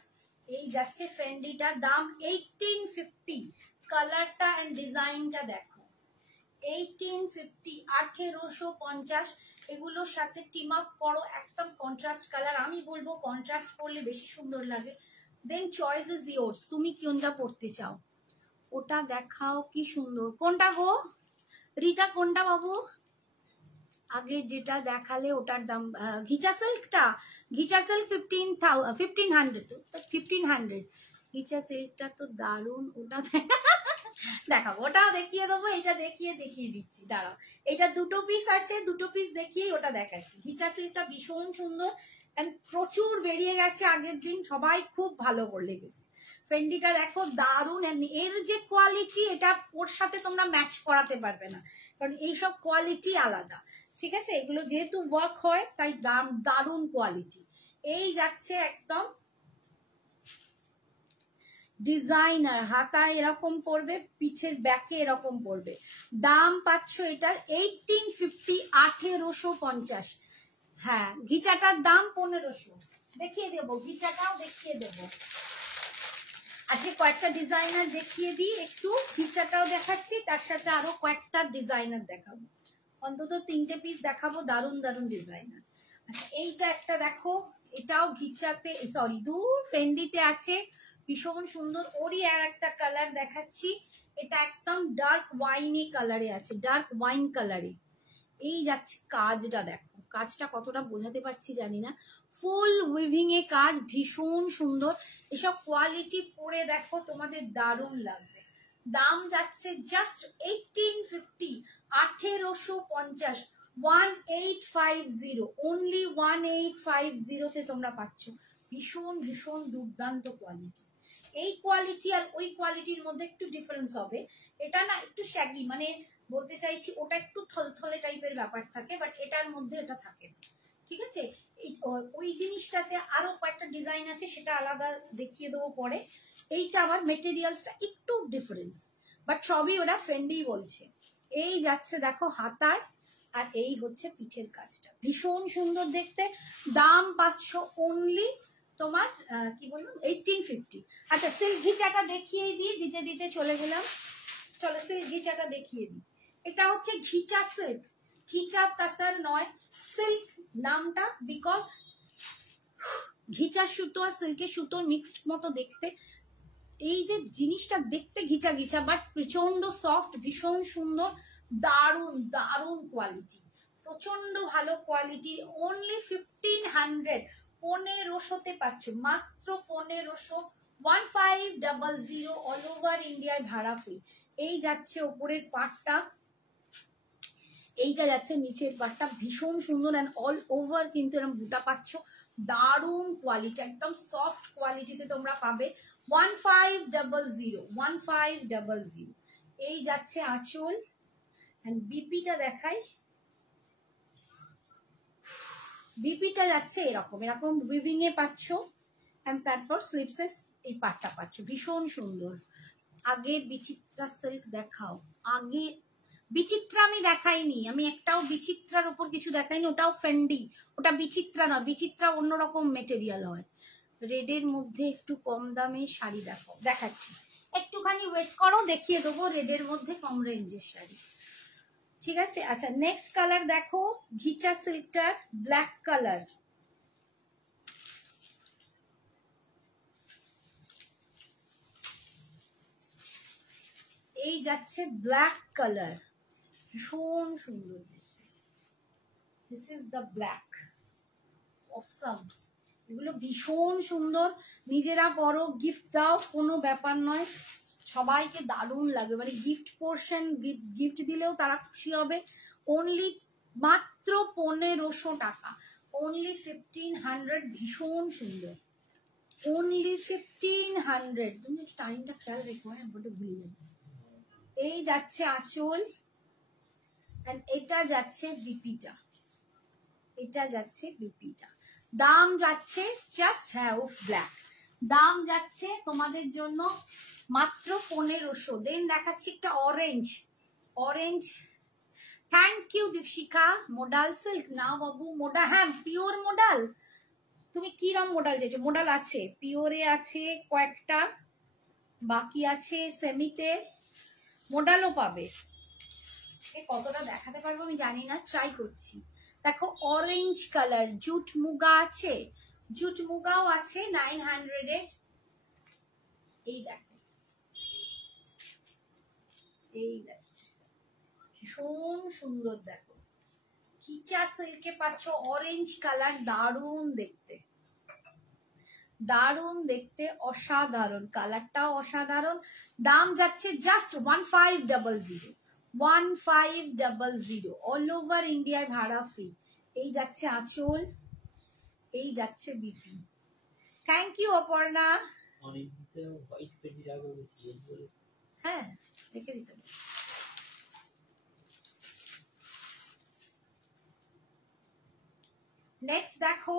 এই যাচ্ছে ফ্রেন্ডিটার দাম 1850, কালারটা এন্ড ডিজাইনটা দেখো 1850, 1850। এগুলোর সাথে টিম আপ করো, একদম কন্ট্রাস্ট কালার, আমি বলবো কন্ট্রাস্ট করলে বেশি সুন্দর লাগে। দেন চয়েস ইজ ইয়োর্স, তুমি কোনটা পড়তে চাও ওটা দেখাও, কি সুন্দর, কোনটা গো রিতা, কোনটা বাবু, আগে যেটা দেখালে ওটার দাম ঘিচা সিল্ক 1500 ঘিচা সিল্কটা তো দারুণ, ওটা দেখাবো, ওটাও দেখিয়ে দেবো। এটা দেখিয়ে দিচ্ছি, দাঁড়াও। এটা দুটো পিস আছে, দুটো পিস দেখিয়ে ওটা দেখাচ্ছি। ঘিচা সিল্কটা ভীষণ সুন্দর, প্রচুর বেরিয়ে গেছে আগের দিন, সবাই খুব ভালো করে লেগেছে। ফেন্ডিটা দেখো দারুণ, এর যে কোয়ালিটি এটা ওর সাথে তোমরা ম্যাচ করাতে পারবে না, কারণ এইসব কোয়ালিটি আলাদা। ঠিক আছে, এগুলো যেহেতু ওয়ার্ক হয় তাই দারুণ কোয়ালিটি। এই যাচ্ছে একদম ডিজাইনার, হাতায় এরকম পড়বে, পিছের ব্যাকে এরকম পড়বে। দাম পাচ্ছ এটার 1850, 1850। হ্যাঁ, ঘিচাটার দাম 1500। দেখিয়ে দেবো, ঘিচাটাও দেখিয়ে দেবো। আজকে কয়েকটা ডিজাইনার দেখিয়ে দিই, একটু ঘিচাটাও দেখাচ্ছি, তার সাথে আরো কয়েকটা ডিজাইনার দেখাবো, অন্তত 3টে পিস দেখাবো, দারুণ দারুণ ডিজাইনার। আচ্ছা, এইটা একটা দেখো, এটাও ঘিচাতে, সরি ফেন্ডিতে আছে, ভীষণ সুন্দর। ওরই আর একটা কালার দেখাচ্ছি, এটা একদম ডার্ক ওয়াইনে কালারে আছে, ডার্ক ওয়াইন কালারে। এই যাচ্ছে কাজটা দেখো, কাজটা কতটা বোঝাতে পারছি জানি না, ফুল উইভিং এ কাজ, ভীষণ সুন্দর। এসব কোয়ালিটি পরে দেখো তোমাদের দারুণ লাগবে। দাম যাচ্ছে জাস্ট 1850, 1850, 1850, অনলি 1850 তে তোমরা পাচ্ছ। ভীষণ ভীষণ দুর্দান্ত কোয়ালিটি। এই কোয়ালিটি আর ওই কোয়ালিটির মধ্যে একটু ডিফারেন্স হবে, এটা না একটু শ্যাগি, মানে বলতে চাইছি ওটা একটু থলথলে টাইপের ব্যাপার থাকে, বাট এটার মধ্যে এটা থাকে না। ঠিক আছে, ওই জিনিসটাতে আরো কয়েকটা ডিজাইন আছে, সেটা আলাদা দেখিয়ে দেবো পরে। এইটা আবার মেটেরিয়ালসটা একটু ডিফারেন্স, বাট সবই ওরা ফ্রেন্ডলি বলছে। এই যাচ্ছে দেখো হাতায়, আর এই হচ্ছে পিঠের কাজটা, ভীষণ সুন্দর দেখতে। দাম পাচ্ছ অনলি তোমার কি বললাম 1850। আচ্ছা, সিল্ক ঘিচাটা দেখিয়ে দিই, দিতে দিতে চলে গেলাম। চলো সিল্ক ঘিচাটা দেখিয়ে দিই। এটা হচ্ছে ঘিচা সিল্ক, ঘিচা তাসার নয়, সিল্ক নামটা, বিকজ ঘিচা সুতো আর সিল্কের সুতো মিক্সড মতো দেখতে। এই যে জিনিসটা দেখতে ঘিচা ঘিচা, বাট প্রচন্ড সফট, ভীষণ সুন্দর, দারুণ দারুণ কোয়ালিটি, প্রচন্ড ভালো কোয়ালিটি। অনলি 1500, 1500তে পাচ্ছ, মাত্র 1500, 1500, অল ওভার ইন্ডিয়ায় ভাড়া ফ্রি। এই যাচ্ছে ওপরের পাটটা, এইটা যাচ্ছে নিচের পাটটা, ভীষণ সুন্দর, অ্যান্ড অল ওভার কিন্তু এরকম বুটা পাচ্ছ, দারুণ কোয়ালিটি, একদম সফট কোয়ালিটিতে তোমরা পাবে। 1500, 1500। এই যাচ্ছে আঁচল, এন্ড বিপিটা দেখাই। বিপিটা যাচ্ছে এরকম এরকম উইভিং এ পাচ্ছ, এন্ড তারপর স্লিভসেস এই পাটটা পাচ্ছ, ভীষণ সুন্দর। আগে বিচিত্রা সিল্ক দেখাও, আগে বিচিত্রা আমি দেখাইনি, আমি একটাও বিচিত্রার উপর কিছু দেখাইনি, ওটাও ফেন্ডি, ওটা বিচিত্রা না, বিচিত্রা অন্যরকম মেটেরিয়াল হয়। রেডের মধ্যে একটু কম দামে শাড়ি দেখাচ্ছি, একটুখানি ওয়েট করো, দেখিয়ে দেবো রেডের মধ্যে কম রেঞ্জের শাড়ি। ঠিক আছে, আচ্ছা নেক্সট কালার দেখো, ঘিচা সিল্কটার ব্ল্যাক কালার। এই যাচ্ছে ব্ল্যাক কালার, ভীষণ সুন্দর দেখতে। This is the black, awesome. এগুলো ভীষণ সুন্দর, নিজেরা পরো, গিফট দাও, কোনো ব্যাপার নয়, সবাইকে দারুণ লাগবে, মানে গিফট পোর্শন, গিফট দিলেও তারা খুশি হবে। অনলি মাত্র 1500 টাকা, অনলি 1500, ভীষণ সুন্দর, অনলি 1500। তুমি টাইমটা খেয়াল রেখো, হ্যাঁ বড় ভুলে যাবে। এই যাচ্ছে আঁচল, এটা যাচ্ছে বিপিটা, এটা যাচ্ছে বিপিটা। দাম যাচ্ছে জাস্ট, হ্যাঁ ও ব্ল্যাক, দাম যাচ্ছে তোমাদের জন্য মাত্র 1500। দেন দেখাচ্ছি একটা orange, orange. Thank you Dipshikha. Modal silk না বাবু, মোডা, হ্যাঁ পিওর মোডাল। তুমি কি রকম মোডাল চাইছো? মোডাল আছে, পিওরে আছে কয়েকটা, বাকি আছে সেমিতে, মোডালও পাবে। কতটা দেখাতে পারবো আমি জানি না, ট্রাই করছি। দেখো অরেঞ্জ কালার, জুট মুগা আছে, জুট মুগাও আছে 900 এর। এই দেখো, এই যাচ্ছে ভীষণ সুন্দর, দেখো ঘিচা সিল্কে পাচ্ছ অরেঞ্জ কালার, দারুণ দেখতে, দারুণ দেখতে, অসাধারণ, কালারটাও অসাধারণ। দাম যাচ্ছে জাস্ট 1500, 1500, অল ওভার ইন্ডিয়ায় ভাড়া ফ্রি। এই যাচ্ছে আঁচল, এই যাচ্ছে বিপি। Thank you Aparna. অনেকটা হোয়াইট পেন্টি রাখবো বেশি বলে। হ্যাঁ রেখে দিতে হবে। নেক্সট দেখো,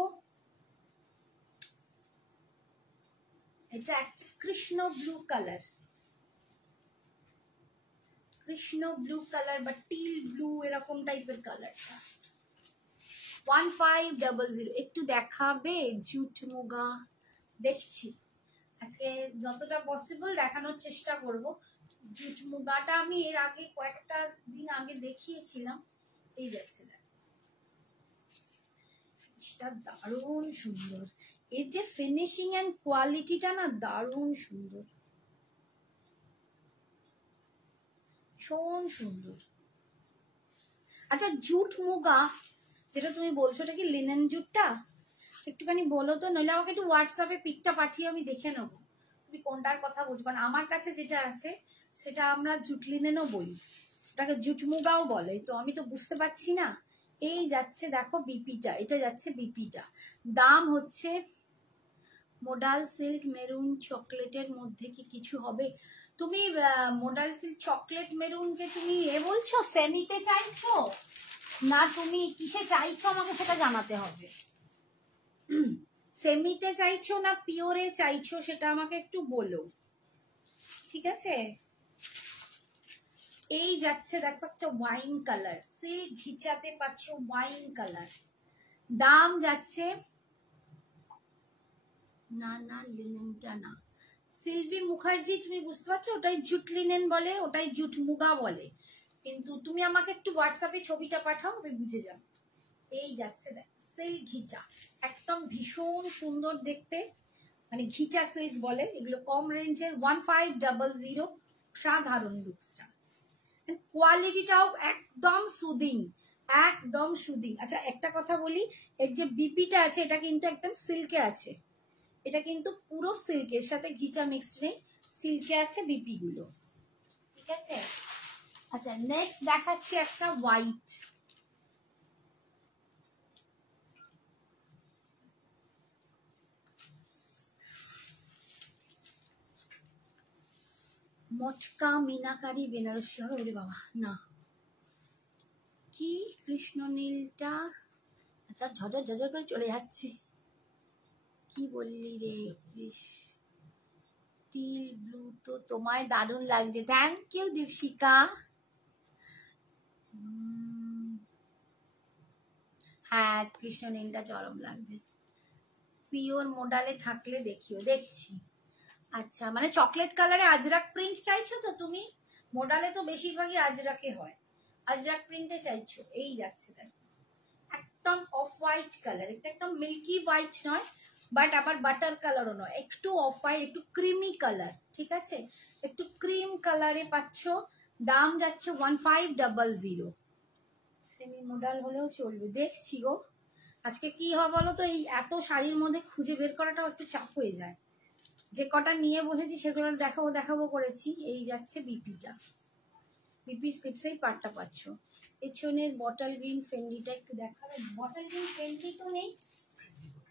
এটা একটা Krishna blue colour, Krishna blue colour বা টিল ব্লু এরকম টাইপের কালারটা। 1500, একটু দেখাবে জুট মুগা? দেখছি আজকে যতটা পসিবল দেখানোর চেষ্টা করব। জুট মুগাটা আমি এর আগে কয়েকটা দিন আগে দেখিয়েছিলাম। এই যাচ্ছে, ফিনিশটা দারুণ সুন্দর, এর যে ফিনিশিং এন্ড কোয়ালিটিটা না দারুণ সুন্দর, ভীষণ সুন্দর। আচ্ছা জুট মুগা যেটা তুমি বলছো ওটা কি লিনেন জুটটা? একটুখানি বলো তো, নইলে আমাকে একটু হোয়াটসঅ্যাপে পিকটা পাঠিয়ে আমি দেখে নেবো তুমি কোনটার কথা বলছো। কারণ আমার কাছে যেটা আছে সেটা আমরা জুট লিনেনও বলি, ওটাকে জুট মুগাও বলে, তো আমি তো বুঝতে পারছি না। এই যাচ্ছে দেখো বিপিটা, এটা যাচ্ছে বিপিটা, দাম হচ্ছে মোডাল সিল্ক মেরুন চকলেটের মধ্যে কি কিছু হবে? তুমি মোডাল সিল্ক চকলেট মেরুনকে তুমি বলছো সেমিতে চাইছো না তুমি কিসে চাইছো আমাকে সেটা জানাতে হবে। সেমিতে চাইছো না পিওরে চাইছো সেটা আমাকে একটু বলো, ঠিক আছে? এই যাচ্ছে দেখো একটা ওয়াইন কালার, সিল্ক ঘিচাতে পাচ্ছ ওয়াইন কালার, দাম যাচ্ছে না না লিনেনটা না, সিলভি মুখার্জি তুমি বুঝতে পারছো, ওটাই জুট লিনেন বলে, ওটাই জুট মুগা বলে, কিন্তু তুমি আমাকে একটু হোয়াটসঅ্যাপে ছবিটা পাঠাও আমি বুঝে যাব। এই যাচ্ছে দেখ সিল্ক ঘিচা, একদম ভীষণ সুন্দর দেখতে, মানে ঘিচা সিল্ক বলে এগুলো, কম রেঞ্জের 1500, সাধারণ লুকসটা, কোয়ালিটিটাও একদম সুদিং, একদম সুদিং। আচ্ছা একটা কথা বলি, এর যে বিপিটা আছে এটা কিন্তু একদম সিল্কে আছে, এটা কিন্তু পুরো সিল্কের সাথে ঘিচা মিক্সড নেই, সিল্কে আছে বিপি গুলো, ঠিক আছে? আচ্ছা নেক্সট দেখাচ্ছি একটা হোয়াইট, মটকা মিনাকারি বেনারসি হবে? ওরে বাবা না, কি কৃষ্ণ নীলটা, আচ্ছা ঝরঝর ঝরঝর করে চলে যাচ্ছে, কি বললি রে টিল ব্লু তো তোমায় দারুণ লাগছে, থ্যাংক ইউ দীপশিকা। হ্যাঁ কৃষ্ণ নীলটা চরম লাগছে, পিওর মোডালে থাকলে দেখিও, দেখছি। আচ্ছা মানে চকলেট কালারে আজরাক প্রিন্ট চাইছো তো তুমি? মোডালে তো বেশিরভাগই আজরাকে হয়, আজরাক প্রিন্টে চাইছো? এই যাচ্ছে দেখো একদম অফ হোয়াইট কালার, এটা একদম মিল্কি হোয়াইট নয় বাট আবার বাটার কালারও নয়, একটু অফ হোয়াইট, একটু ক্রিমি কালার, ঠিক আছে? একটু ক্রিম কালারে পাচ্ছ, দাম যাচ্ছে 1500, সেমি মোডাল হলেও চলবে, দেখছি গো। আজকে কি হয় বলো তো, এই এত শাড়ির মধ্যে খুঁজে বের করাটাও একটু চাপ হয়ে যায়, যে কটা নিয়ে বসেছি সেগুলো দেখাবো দেখাবো করেছি। এই যাচ্ছে বিপিটা, বিপি স্লিপসেই পাটটা পাচ্ছ, পেছনের বটল গ্রিন ফেন্ডিটা একটু দেখাবে, বটল গ্রিন ফেন্ডি তো নেই,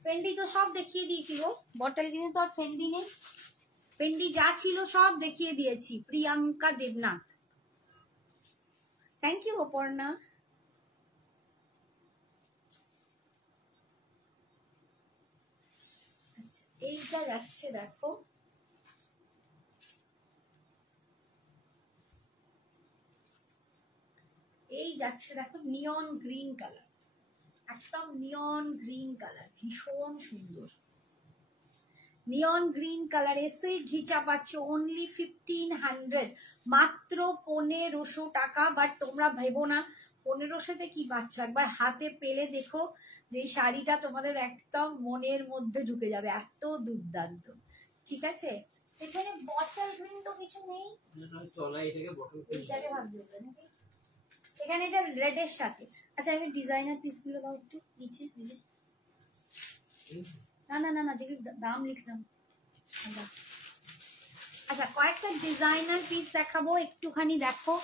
ফেন্ডি তো সব দেখিয়ে দিয়েছি গো, বটল গ্রিনে তো আর ফেন্ডি নেই, ফেন্ডি যা ছিল সব দেখিয়ে দিয়েছি। Priyanka Debnath, thank you Aparna. এইটা যাচ্ছে দেখো এই যাচ্ছে দেখো নিয়ন গ্রিন কালার, একদম নিয়ন গ্রিন কালার, ভীষণ সুন্দর নিয়ন গ্রিন কালার, এসে ঘিচা পাচ্ছ অনলি 1500, মাত্র 1500 টাকা। বাট তোমরা ভেবো না 1500-তে কি পাচ্ছ, একবার হাতে পেলে দেখো যে শাড়িটা তোমাদের একদম মনের মধ্যে ঢুকে যাবে, এত দুর্দান্ত, ঠিক আছে? এখানে বটল গ্রিন তো কিছু নেই, তলায় এটাকে বটল এইটাকে ভাবতে হবে নাকি? এখানে এটা রেডের সাথে। আচ্ছা আমি ডিজাইনার পিসগুলো দাও একটু নিচে দিলে। না না না না, যেগুলো দাম লিখলাম। আচ্ছা কয়েকটা ডিজাইনার পিস দেখাবো, একটুখানি দেখো।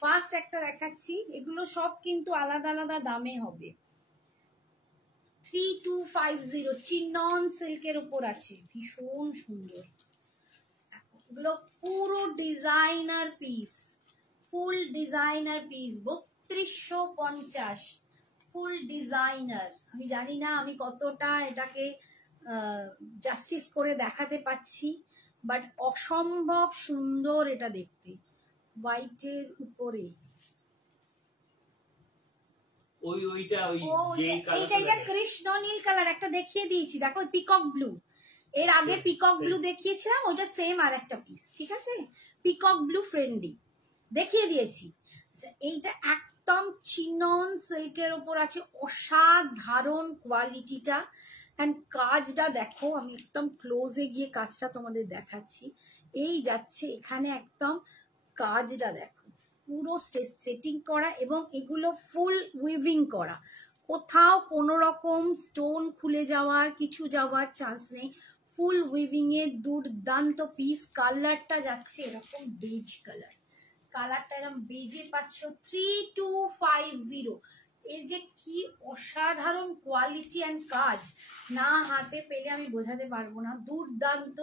ফার্স্ট একটা দেখাচ্ছি, এগুলো সব কিন্তু আলাদা আলাদা দামে হবে। 3250 চিনন সিল্কের উপর আছে, ভীষণ সুন্দর। এগুলো পুরো ডিজাইনার পিস, ফুল ডিজাইনার পিস, 3250 ফুল ডিজাইনার। আমি জানি না আমি কতটা এটাকে জাস্টিস করে দেখাতে পাচ্ছি, বাট অসম্ভব সুন্দর এটা দেখতে। হোয়াইটের উপরে এইটা কৃষ্ণ নীল কালার একটা দেখিয়ে দিয়েছি, দেখো পিকক ব্লু। এর আগে পিকক ব্লু দেখিয়েছিলাম, ওইটা সেম আর একটা পিস, ঠিক আছে? পিকক ব্লু ফ্রেন্ডলি দেখিয়ে দিয়েছি। এইটা একদম চিনন সিল্কের উপর আছে, অসাধারণ কোয়ালিটিটা। অ্যান্ড কাজটা দেখো, আমি একদম ক্লোজে গিয়ে কাজটা তোমাদের দেখাচ্ছি। এই যাচ্ছে এখানে একদম কাজটা দেখো, পুরো সেটিং করা, এবং এগুলো ফুল উইভিং করা, কোথাও কোনো রকম স্টোন খুলে যাওয়ার কিছু যাওয়ার চান্স নেই। ফুল উইভিং এর দুর্দান্ত পিস। কালারটা যাচ্ছে এরকম বেজ কালার, কালারটা এরকম বেজে পাচ্ছ। 3250 এর যে কি অসাধারণ কোয়ালিটি অ্যান্ড কাজ, না হাতে পেলে আমি বোঝাতে পারবো না। দুর্দান্ত।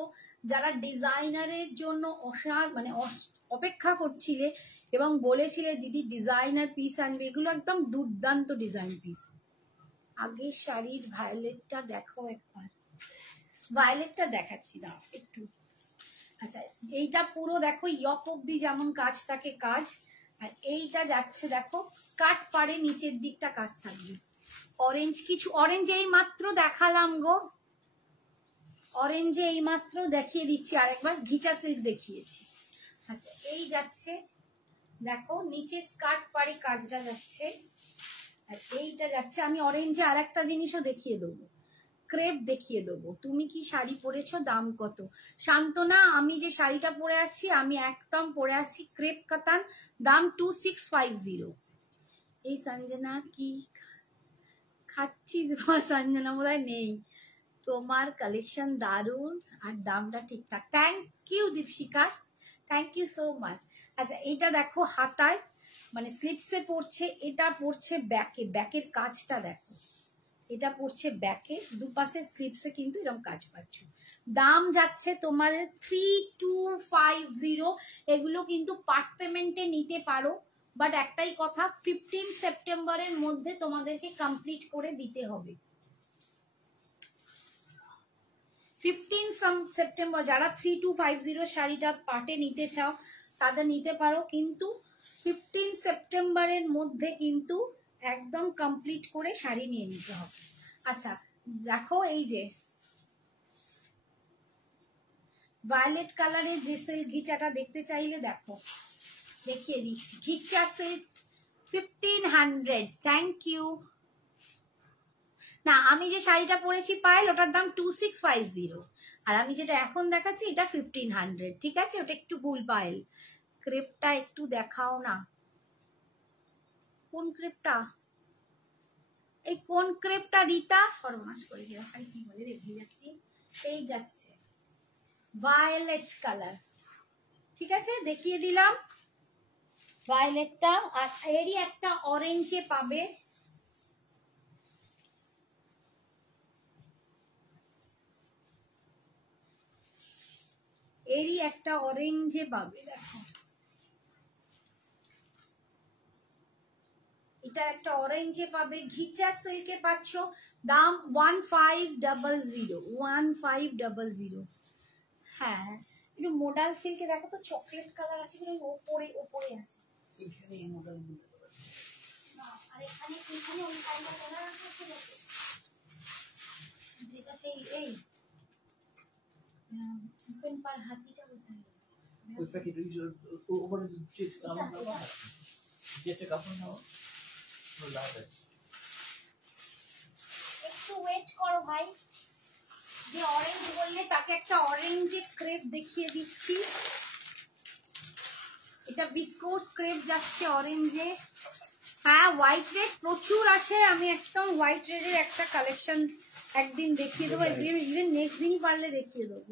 যারা ডিজাইনারের জন্য মানে অপেক্ষা করছিলে এবং বলেছিলে দিদি ডিজাইনার পিস আনবে, এগুলো একদম দুর্দান্ত ডিজাইন পিস। আগে শাড়ির ভায়োলেটটা দেখো একবার, ভায়োলেটটা দেখাচ্ছি না একটু। আচ্ছা এইটা পুরো দেখো ইয়প অব্দি যেমন কাজ থাকে কাজ, আর এইটা যাচ্ছে দেখো স্কার্ট পাড়ে নিচের দিকটা কাজ থাকবে। অরেঞ্জ কিছু, অরেঞ্জ এই মাত্র দেখালাম গো, অরেঞ্জে এই মাত্র দেখিয়ে দিচ্ছি, আরেকবার ঘিচা সিল্ক দেখিয়েছি। আচ্ছা এই যাচ্ছে দেখো নিচে স্কার্ট পাড়ে কাজটা যাচ্ছে, আর এইটা যাচ্ছে। আমি অরেঞ্জে আর একটা জিনিসও দেখিয়ে দেবো, ক্রেপ দেখিয়ে দেবো। তুমি কি শাড়ি পরেছো, দাম কত? শান্তনা, আমি যে শাড়িটা পরে আছি আমি একদম পরে আছি ক্রেপ কাতান, দাম 2650। এই সঞ্জনা কি খাচ্ছিস? সঞ্জনা বোধহয় নেই। তোমার কালেকশন দারুণ আর দামটা ঠিকঠাক। Thank you Dipshikha, thank you so much. আচ্ছা এটা দেখো হাতায় মানে স্লিপসে পড়ছে, এটা পড়ছে ব্যাকে, ব্যাকের কাজটা দেখো, এটা পড়ছে ব্যাকে, দুপাশে স্লিপসে কিন্তু এরকম কাজ পাচ্ছ। দাম যাচ্ছে তোমার 3250। এগুলো কিন্তু পার্ট পেমেন্টে নিতে পারো, বাট একটাই কথা, 15 সেপ্টেম্বরের মধ্যে তোমাদেরকে কমপ্লিট করে দিতে হবে। 15 সেপ্টেম্বর যারা 3250 শাড়িটা পার্টে নিতে চাও তাদের নিতে পারো, কিন্তু 15 সেপ্টেম্বরের মধ্যে কিন্তু একদম কমপ্লিট করে শাড়ি নিয়ে নিতে হবে। আচ্ছা দেখো এই যে ভায়োলেট কালারের যে সিল্ক ঘিচাটা দেখতে চাইলে দেখো দেখিয়ে দিচ্ছি। ঘিচা সিল্ক 1500। Thank you. না আমি যে শাড়িটা পরেছি পায়েল ওটার দাম 2650, আর আমি যেটা এখন দেখাচ্ছি এটা 1500, ঠিক আছে? ওটা একটু ভুল পায়েল। ক্রেপটা একটু দেখাও না, কোন ক্রেপটা? এই কোন ক্রেপটা রীতা? সর্বনাশ করে গেলাম, কি বলে রেখে যাচ্ছি। এই যাচ্ছে ভায়োলেট কালার, ঠিক আছে দেখিয়ে দিলাম ভায়োলেটটা, আর এরই একটা অরেঞ্জে পাবে। এরই একটা অরেঞ্জে পাবে, দেখো এটা একটা অরেঞ্জে পাবে, ঘিচা সিল্কে পাচ্ছ, দাম 1500। 1500। হ্যাঁ একটু মোডাল সিল্কে দেখো তো, চকলেট কালার আছে কিন্তু ওপরে ওপরে আছে এখানে এই মডেল না, আর এখানে এখানে ওই সাইডে কালার আছে যেটা সেই এই ওপেন পার হাতিটা কোথায়? ওই প্যাকেট ওপরে যে কাপড় নাও, যেটা কাপড় নাও একটু ওয়েট করো ভাই, যে অরেঞ্জ বললে তাকে একটা অরেঞ্জে ক্রেপ দেখিয়ে দিচ্ছি। এটা ভিসকোস ক্রেপ যাচ্ছে অরেঞ্জে। হ্যাঁ হোয়াইট রেড প্রচুর আছে, আমি একদম হোয়াইট রেডের একটা কালেকশন একদিন দেখিয়ে দেবো, ইভেন নেক্সট দিন পারলে দেখিয়ে দেবো।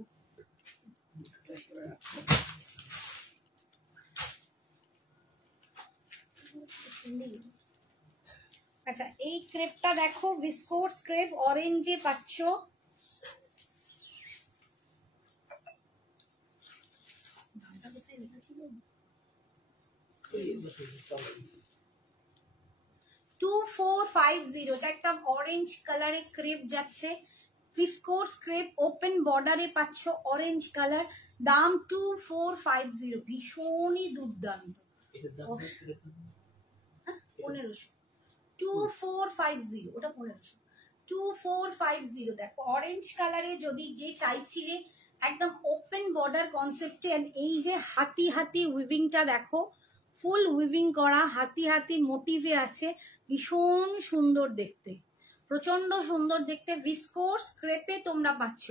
আচ্ছা এই ক্রেপটা দেখো, ভিসকোস ক্রেপ অরেঞ্জে পাচ্ছ। দামটা কোথায় লেখা ছিল? 2450, এটা একটা অরেঞ্জ কালারে ক্রেপ যাচ্ছে, ভিসকোস ক্রেপ ওপেন বর্ডারে পাচ্ছ অরেঞ্জ কালার, দাম 2450, ভীষণই দুর্দান্ত। 1500, 2450, ওটা 1500, 2450। দেখো অরেঞ্জ কালারে যদি যে চাইছিলে একদম ওপেন বর্ডার কনসেপ্টে, এই যে হাতি হাতি উইভিংটা দেখো, ফুল উইভিং করা হাতি হাতি মোটিভে আছে, ভীষণ সুন্দর দেখতে, প্রচন্ড সুন্দর দেখতে। ভিসকোস ক্রেপে তোমরা পাচ্ছ।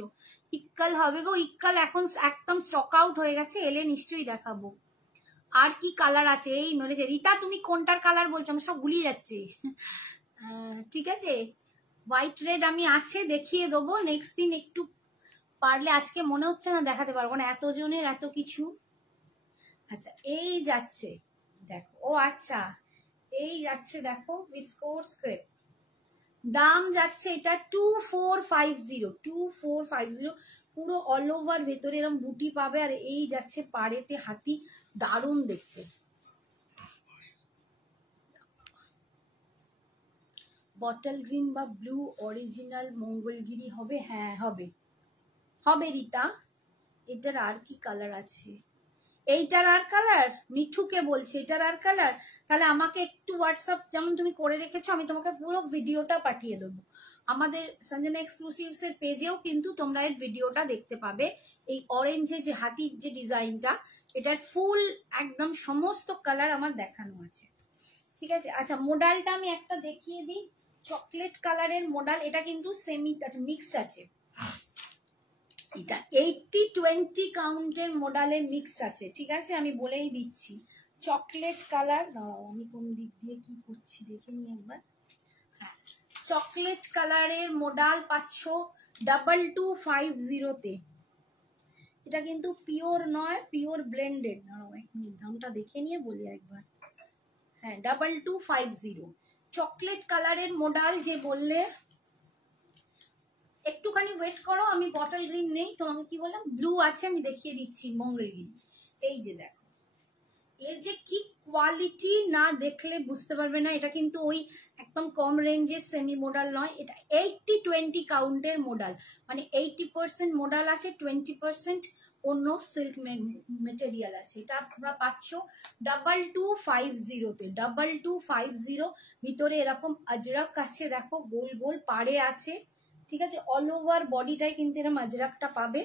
ইক্কাল হবে গো, ইক্কাল এখন একদম স্টক আউট হয়ে গেছে, এলে নিশ্চয়ই দেখাবো। আর কি কালার আছে এই নলেজে? রীতা তুমি কোনটার কালার বলছো? আমি সব গুলিয়ে যাচ্ছি। ঠিক আছে, হোয়াইট রেড আমি আছে, দেখিয়ে দেবো নেক্সট দিন একটু পারলে। আজকে মনে হচ্ছে না দেখাতে পারবো না, এতজনের এত কিছু। আচ্ছা এই যাচ্ছে দেখো, ও আচ্ছা এই যাচ্ছে দেখো ভিসকোস ক্রেপ, দাম যাচ্ছে এটা 2450, 2450, পুরো অল ওভার ভেতরে এরকম বুটি পাবে, আর এই যাচ্ছে পাড়েতে হাতি, দারুণ দেখতে। বটল গ্রিন বা ব্লু অরিজিনাল মঙ্গলগিরি হবে? হ্যাঁ হবে, হবে রীতা। এটার আর কি কালার আছে? এইটার আর কালার, মিঠুকে বলছে এটার আর কালার। তাহলে আমাকে একটু হোয়াটসঅ্যাপ যেমন তুমি করে রেখেছো, আমি তোমাকে পুরো ভিডিওটা পাঠিয়ে দেবো। আমাদের সঞ্জনা এক্সক্লুসিভস এর পেজেও কিন্তু তোমরা এর ভিডিওটা দেখতে পাবে। এই অরেঞ্জে যে হাতির যে ডিজাইনটা, এটার ফুল একদম সমস্ত কালার আমার দেখানো আছে, ঠিক আছে। আচ্ছা মোডালটা আমি একটা দেখিয়ে দিই, চকলেট কালারের মোডাল, এটা কিন্তু সেমি মিক্সড আছে, এটা 80-20 কাউন্টের মোডালে মিক্স আছে, ঠিক আছে, আমি বলেই দিচ্ছি। চকলেট কালার, আমি কোন দিক দিয়ে কি করছি দেখে নি একবার। হ্যাঁ চকলেট কালারের মোডাল পাচ্ছ 2250-তে। এটা কিন্তু পিওর নয়, পিওর ব্লেন্ডেড। এক মিনিট দামটা দেখে নিয়ে বলি একবার। হ্যাঁ 2250 চকলেট কালারের মোডাল যে বললে, একটুখানি ওয়েট করো, আমি বটল গ্রিন নেই তো, আমি কি বললাম ব্লু আছে, আমি দেখিয়ে দিচ্ছি মঙ্গলগিরি। এই যে দেখো এর যে কি কোয়ালিটি, না দেখলে বুঝতে পারবে না। এটা কিন্তু ওই একদম কম রেঞ্জের সেমি মোডাল নয়, এটা 80-20 কাউন্টের মোডাল, মানে 80% মোডাল আছে, 20% অন্য সিল্ক মেটেরিয়াল আছে। এটা তোমরা পাচ্ছ 2250-তে, 2250। ভিতরে এরকম আজরাক আছে দেখো, গোল গোল পাড়ে আছে, ঠিক আছে, অল ওভার বডিটাই কিন্তু এরকম আজরাকটা পাবে।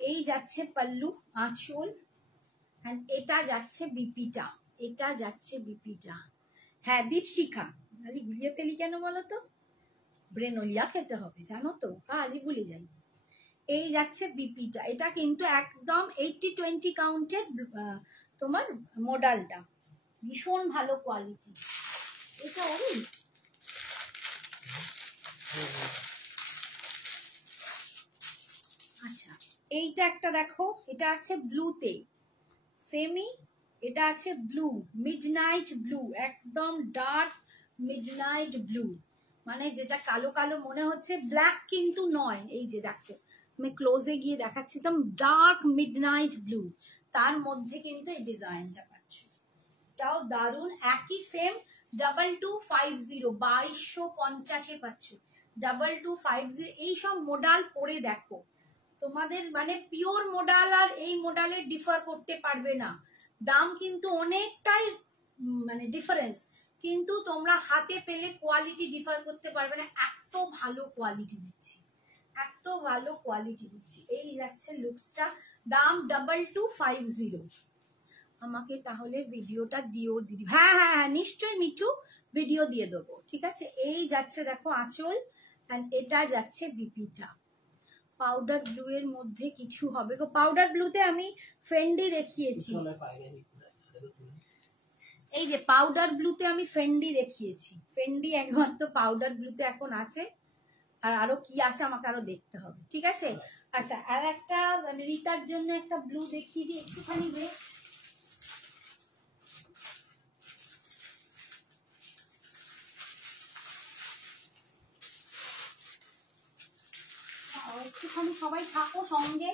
এই যাচ্ছে পাল্লু আঁচল, এন্ড এটা যাচ্ছে বিপিটা, এটা যাচ্ছে বিপিটা। হ্যাঁ দীপশিখা, আলি ভুলিয়ে ফেলি কেন বলো তো, ব্রেনোলিয়া খেতে হবে জানো তো, আলি ভুলে যাই। এই যাচ্ছে বিপিটা, এটা কিন্তু একদম 80-20 কাউন্টের তোমার মোডালটা, ভীষণ ভালো কোয়ালিটি। এটা ওই আচ্ছা এইটা একটা দেখো, এটা আছে ব্লুতে সেমি, এটা আছে ব্লু মিডনাইট ব্লু, একদম ডার্ক মিডনাইট ব্লু, মানে যেটা কালো কালো মনে হচ্ছে, ব্ল্যাক কিন্তু নয়। এই যে দেখো আমি ক্লোজে গিয়ে দেখাচ্ছি, একদম ডার্ক মিডনাইট ব্লু, তার মধ্যে কিন্তু এই ডিজাইনটা পাচ্ছ, এটাও দারুন। একই সেম 2250, 2250-এ পাচ্ছ 2250। এইসব মোডাল পরে দেখো, তোমাদের মানে পিওর মোডাল আর এই মোডালে ডিফার করতে পারবে না, দাম কিন্তু অনেকটাই মানে ডিফারেন্স, কিন্তু তোমরা হাতে পেলে কোয়ালিটি ডিফার করতে পারবে না, এত ভালো কোয়ালিটি দিচ্ছি, এত ভালো কোয়ালিটি দিচ্ছি। এই যাচ্ছে লুকসটা, দাম 2250। আমাকে তাহলে ভিডিওটা দিও দিদি। হ্যাঁ হ্যাঁ হ্যাঁ নিশ্চয়ই মিঠু, ভিডিও দিয়ে দেবো, ঠিক আছে। এই যাচ্ছে দেখো আঁচল, এন্ড এটা যাচ্ছে বিপিটা, পাউডার ব্লু এর মধ্যে কিছু হবে গো। পাউডার ব্লুতে আমি ফেন্ডি দেখিয়েছি, এই যে পাউডার ব্লুতে আমি ফেন্ডি দেখিয়েছি, ফেন্ডি একমাত্র পাউডার ব্লুতে এখন আছে, আর আরো কি আছে আমাকে আরো দেখতে হবে, ঠিক আছে। আচ্ছা, আর একটা রিতার জন্য একটা ব্লু দেখিয়ে দিই একটুখানি। একটুখানি সবাই থাকো সঙ্গে।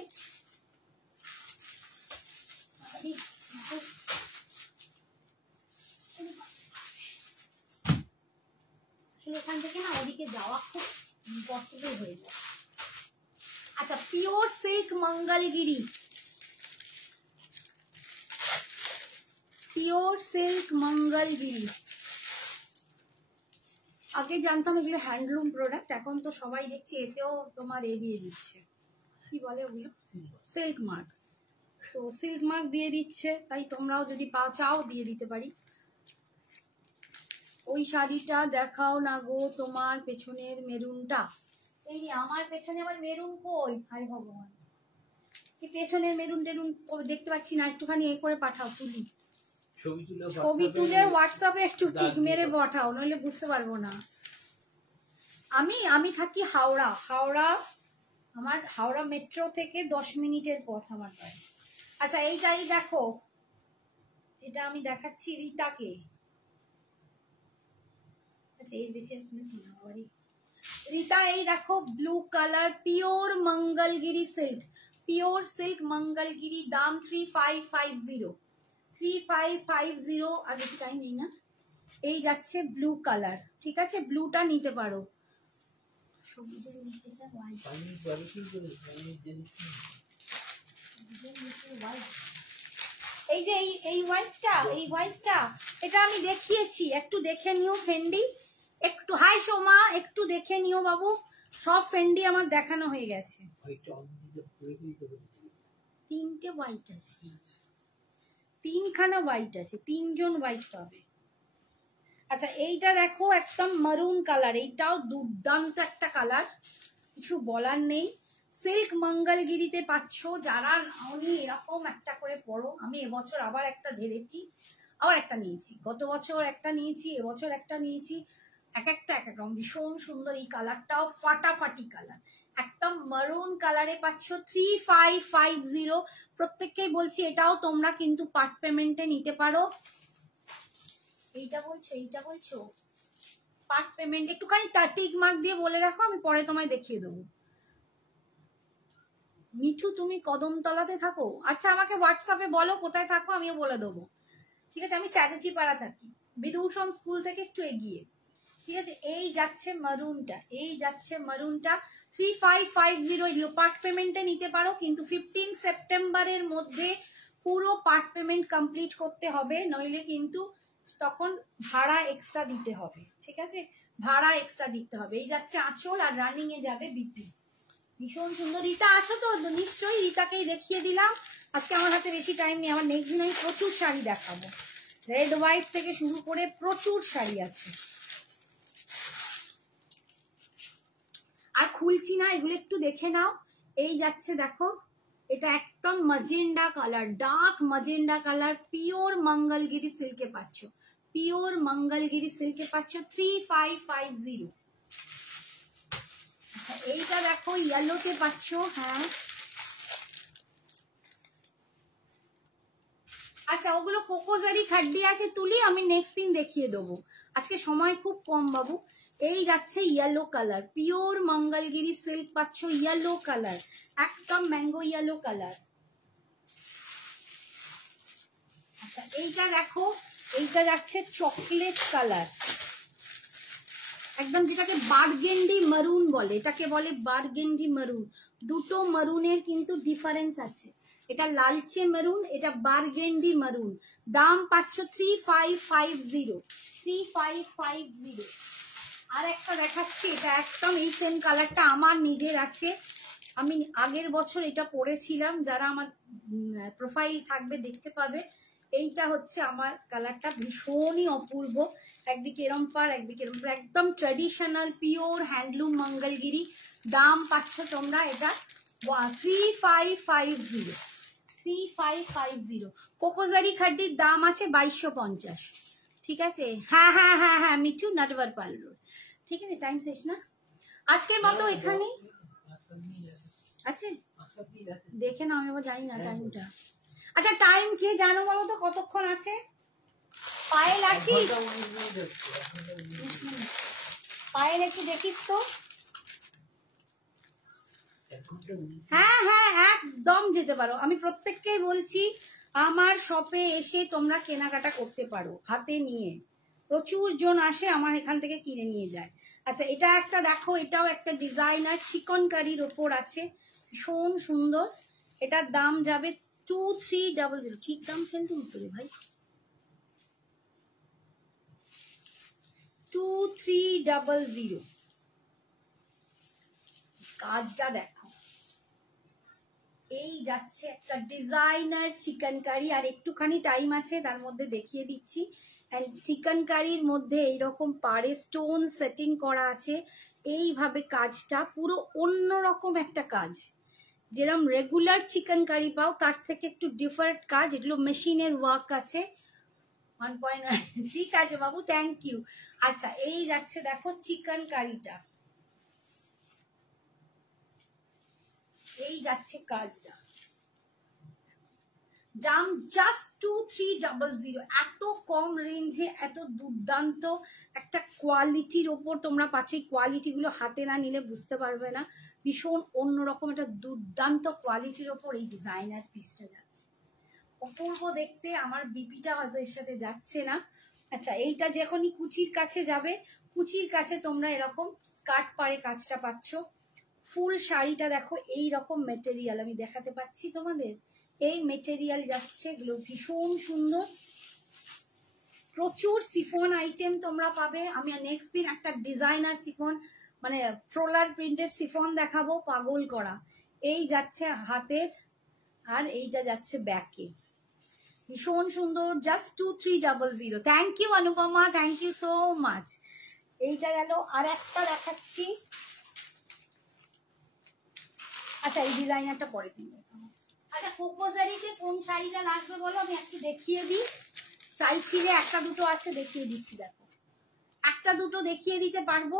আসলে এখান থেকে না ওদিকে যাওয়া খুব ইম্পসিবল হয়ে যায়। আচ্ছা, pure silk Mangalagiri, pure silk Mangalagiri. আগে জানতাম এগুলো হ্যান্ডলুম প্রোডাক্ট, এখন তো সবাই দেখছি এতেও তোমার দিয়ে দিচ্ছে, কি বলে ওগুলো, সিল্ক মার্ক। তো সিল্ক মার্ক দিয়ে দিচ্ছে, তাই তোমরাও যদি চাও দিয়ে দিতে পারি। ওই শাড়িটা দেখাও না গো, তোমার পেছনের মেরুনটা। এই যে আমার পেছনে আমার মেরুন কই, ভাই ভগবান, কি পেছনের মেরুন টেরুন দেখতে পাচ্ছি না, একটুখানি এ করে পাঠাও, তুলি ছবি তুলে হোয়াটসঅ্যাপে একটু টিক মেরে পাঠাও, নইলে বুঝতে পারবো না। আমি থাকি হাওড়া, আমার হাওড়া মেট্রো থেকে 10 মিনিটের পথ আমার বাড়ি। আচ্ছা, এইটাই দেখো, এটা আমি দেখাচ্ছি রিতাকে। আচ্ছা, এই দেশে রিতা, এই দেখো blue colour pure Mangalagiri silk, pure silk Mangalagiri, দাম 3550, 3550। আর বেশি টাইম নেই না, এই যাচ্ছে ব্লু কালার, ঠিক আছে, ব্লুটা নিতে পারো। এই যে এই হোয়াইটটা এটা আমি দেখিয়েছি, একটু দেখে নিও ফেন্ডি, একটু। হাই সোমা, একটু দেখে নিও বাবু, সব ফেন্ডি আমার দেখানো হয়ে গেছে। 3টে হোয়াইট আছে, 3খানা হোয়াইট আছে, 3জন হোয়াইট পাবে। আচ্ছা, এইটা দেখো একদম মারুন কালার, এইটাও দুর্দান্ত একটা কালার, কিছু বলার নেই। সিল্ক মঙ্গলগিরিতে পাচ্ছ, যারা আমি এরকম একটা করে পরো। আমি এবছর আবার একটা ঝেড়েছি, আবার একটা নিয়েছি, গত বছর একটা নিয়েছি, এবছর একটা নিয়েছি, এক একটা এক এক রকম ভীষণ সুন্দর। এই কালারটাও ফাটাফাটি কালার, একদম মারুন কালারে পাচ্ছ 3550। প্রত্যেককেই বলছি এটাও তোমরা কিন্তু পার্ট পেমেন্টে নিতে পারো। এইটা বলছো পার্ট পেমেন্ট, একটুখানি টিক মার্ক দিয়ে বলে রাখো, আমি পরে তোমায় দেখিয়ে দেবো। মিঠু, তুমি কদমতলাতে থাকো? আচ্ছা, আমাকে হোয়াটসঅ্যাপে বলো কোথায় থাকো, আমিও বলে দেবো, ঠিক আছে। আমি চ্যাটার্জি পাড়া থাকি, বিদূষণ স্কুল থেকে একটু এগিয়ে, ঠিক আছে। এই যাচ্ছে মারুনটা 3550, পার্ট পেমেন্টে নিতে পারো, কিন্তু 15 সেপ্টেম্বরের মধ্যে পুরো পার্ট পেমেন্ট কমপ্লিট করতে হবে, নইলে কিন্তু তখন ভাড়া এক্সট্রা দিতে হবে, ঠিক আছে, ভাড়া এক্সট্রা দিতে হবে। এই যাচ্ছে আঁচল, আর রানিং এ যাবে বিপি, ভীষণ সুন্দর। রিতা আছো তো? নিশ্চয়ই, রিতাকেই দেখিয়ে দিলাম। আজকে আমার হাতে বেশি টাইম নেই, আমার নেক্সট দিন আমি প্রচুর শাড়ি দেখাবো, রেড হোয়াইট থেকে শুরু করে প্রচুর শাড়ি আছে। আর খুলছি না, এগুলো একটু দেখে নাও। এই যাচ্ছে দেখো, এটা একদম magenta colour, dark magenta colour, pure Mangalagiri সিল্কে পাচ্ছ, পিওর মঙ্গলগিরি সিল্কে পাচ্ছ 3550। এইটা দেখো ইয়েলোতে পাচ্ছ, হ্যাঁ। আচ্ছা, ওগুলো কোকোজারি খাড্ডি আছে, তুলি, আমি নেক্সট দিন দেখিয়ে দেবো, আজকে সময় খুব কম বাবু। এই যাচ্ছে yellow colour, pure Mangalagiri silk পাচ্ছ, ইয়েলো কালার, একদম ম্যাঙ্গো ইয়েলো কালার। আচ্ছা, এইটা দেখো, এইটা যাচ্ছে চকলেট কালার, একদম যেটাকে বার্গেন্ডি মারুন বলে, এটাকে বলে বার্গেন্ডি মারুন। দুটো মারুনের কিন্তু ডিফারেন্স আছে, এটা লালচে মারুন, এটা বার্গেন্ডি মারুন। দাম পাচ্ছ 3550, 3550। আর একটা দেখাচ্ছি, এটা একদম এই সেম কালারটা আমার নিজের আছে, আমি আগের বছর এটা পরেছিলাম, যারা আমার প্রোফাইল থাকবে দেখতে পাবে। এইটা হচ্ছে আমার কালারটা, ভীষণই অপূর্ব, একদিকে এরম পার, একদিকে এরম পার, একদম ট্র্যাডিশনাল পিওর হ্যান্ডলুম মঙ্গলগিরি। দাম পাচ্ছ তোমরা এটা 3550 3550 কোকোজারি খাড্ডির দাম আছে 2250। ঠিক আছে, হ্যাঁ হ্যাঁ হ্যাঁ হ্যাঁ মিঠু, নটবর পাল রোড। ঠিক আছে, টাইম শেষ না আজকের মতো এখানেই আছে। দেখে না, আমি আবার জানি না টাইমটা। আচ্ছা টাইম কে জানো বলো তো, কতক্ষণ আছে? পায়েল আছিস? পায়েল একটু দেখিস তো। হ্যাঁ হ্যাঁ একদম যেতে পারো, আমি প্রত্যেককেই বলছি আমার শপে এসে তোমরা কেনাকাটা করতে পারো হাতে নিয়ে। প্রচুর জন আসে আমার এখান থেকে কিনে নিয়ে যায়। আচ্ছা এটা একটা দেখো, এটাও একটা ডিজাইনার চিকন কারির ওপর আছে, ভীষণ সুন্দর। এটার দাম যাবে 2300। ঠিক দাম কিন্তু উত্তরে ভাই, 2300। কাজটা দেখো, এই যাচ্ছে একটা ডিজাইনার চিকেন কারি। আর একটুখানি টাইম আছে, তার মধ্যে দেখিয়ে দিচ্ছি। চিকেন কারির মধ্যে এইরকম পাড়ে স্টোন সেটিং করা আছে। এইভাবে কাজটা পুরো অন্যরকম একটা কাজ, যেরকম রেগুলার চিকেন কারি পাও তার থেকে একটু ডিফারেন্ট কাজ। এগুলো মেশিনের ওয়ার্ক আছে। 1.9 ঠিক আছে বাবু, থ্যাংক ইউ। আচ্ছা এই যাচ্ছে দেখো চিকেন কারিটা, এই যাচ্ছে কাজটা, দাম জাস্ট 2300। এত কম রেঞ্জে এত দুর্দান্ত একটা কোয়ালিটির ওপর তোমরা পাচ্ছ। এই কোয়ালিটি গুলো হাতে না নিলে বুঝতে পারবে না, ভীষণ অন্যরকম একটা দুর্দান্ত কোয়ালিটির ওপর এই ডিজাইনার পিসটা যাচ্ছে। অপূর্ব দেখতে, আমার বিপিটা হয়তো এর সাথে যাচ্ছে না। আচ্ছা এইটা যখনই কুচির কাছে যাবে, কুচির কাছে তোমরা এরকম স্কার্ট পাড়ে কাজটা পাচ্ছ। ফুল শাড়িটা দেখো এই রকম মেটেরিয়াল আমি দেখাতে পাচ্ছি তোমাদের, এই মেটেরিয়াল যাচ্ছে, এগুলো ভীষণ সুন্দর। প্রচুর সিফন আইটেম তোমরা পাবে। আমি নেক্সট দিন একটা ডিজাইনার সিফন মানে ফ্লোরাল প্রিন্টের সিফন দেখাবো, পাগল করা। এই যাচ্ছে হাতের, আর এইটা যাচ্ছে ব্যাকে, ভীষণ সুন্দর। Just 2300। Thank you Anupama, thank you so much. এইটা গেল, আর একটা দেখাচ্ছি। আচ্ছা এই ডিজাইনারটা পরে কিনবো। আচ্ছা কোকোজারিতে কোন শাড়িটা লাগবে বলো, আমি একটু দেখিয়ে দিই। চাইছি যে একটা দুটো আছে, দেখিয়ে দিচ্ছি। দেখো একটা দুটো দেখিয়ে দিতে পারবো।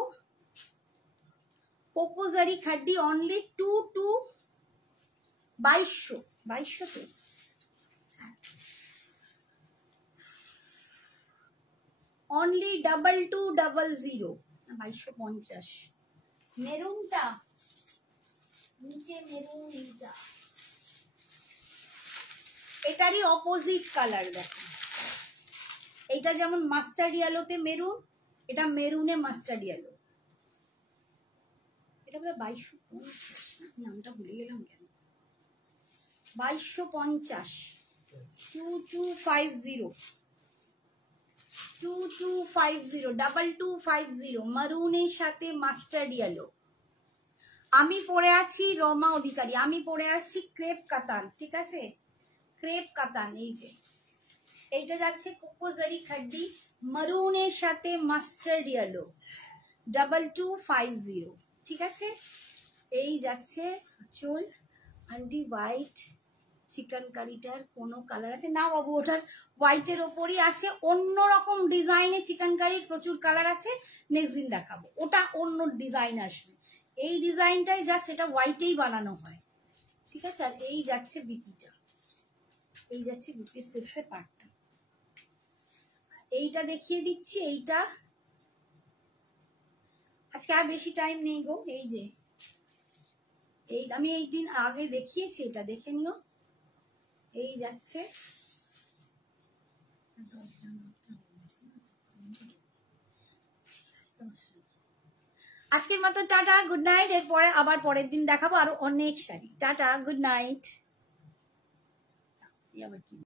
কোকোজারি খাড্ডি অনলি 2200 তো অনলি 2200 2250। মেরুনটা নিচে মেরুন, এইটা এটারই অপোজিট কালার দেখো। এইটা যেমন মাস্টার্ড ইয়েলোতে মেরুন, এটা মেরুনে মাস্টার্ড ইয়েলো। এটা বোধহয় 2250, নামটা ভুলে গেলাম কেন। 2250, 2250 2250 মারুনের সাথে মাস্টার্ড ইয়েলো। আমি পরে আছি রমা অধিকারী, আমি পরে আছি ক্রেপ কাতান। ঠিক আছে, ক্রেপ কাতান। এই যে এইটা যাচ্ছে কোকোজারি খাড্ডি মারুনের সাথে মাস্টার্ড ইয়েলো, 2250। ঠিক আছে, এই যাচ্ছে চুল আন্টি হোয়াইট চিকেন কারিটার কোনো কালার আছে না বাবু, ওটার হোয়াইটের ওপরই আছে। অন্যরকম ডিজাইনে চিকেন কারির প্রচুর কালার আছে, নেক্সট দিন দেখাবো। ওটা অন্য ডিজাইন আসবে, এই ডিজাইনটাই জাস্ট এটা হোয়াইটেই বানানো হয়। ঠিক আছে, আর এই যাচ্ছে বিপিটা, এই যাচ্ছে বিপি স্টেপসের পার্টটা। এইটা দেখিয়ে দিচ্ছি। এইটা আজকে আর বেশি টাইম নেই গো। এই যে এই আমি এই দিন আগে দেখিয়েছি, এটা দেখে নিও। এই যাচ্ছে আজকের মতো টাটা, গুড নাইট। এরপরে আবার পরের দিন দেখাবো আরো অনেক শাড়ি। Tata, good night. আবার কি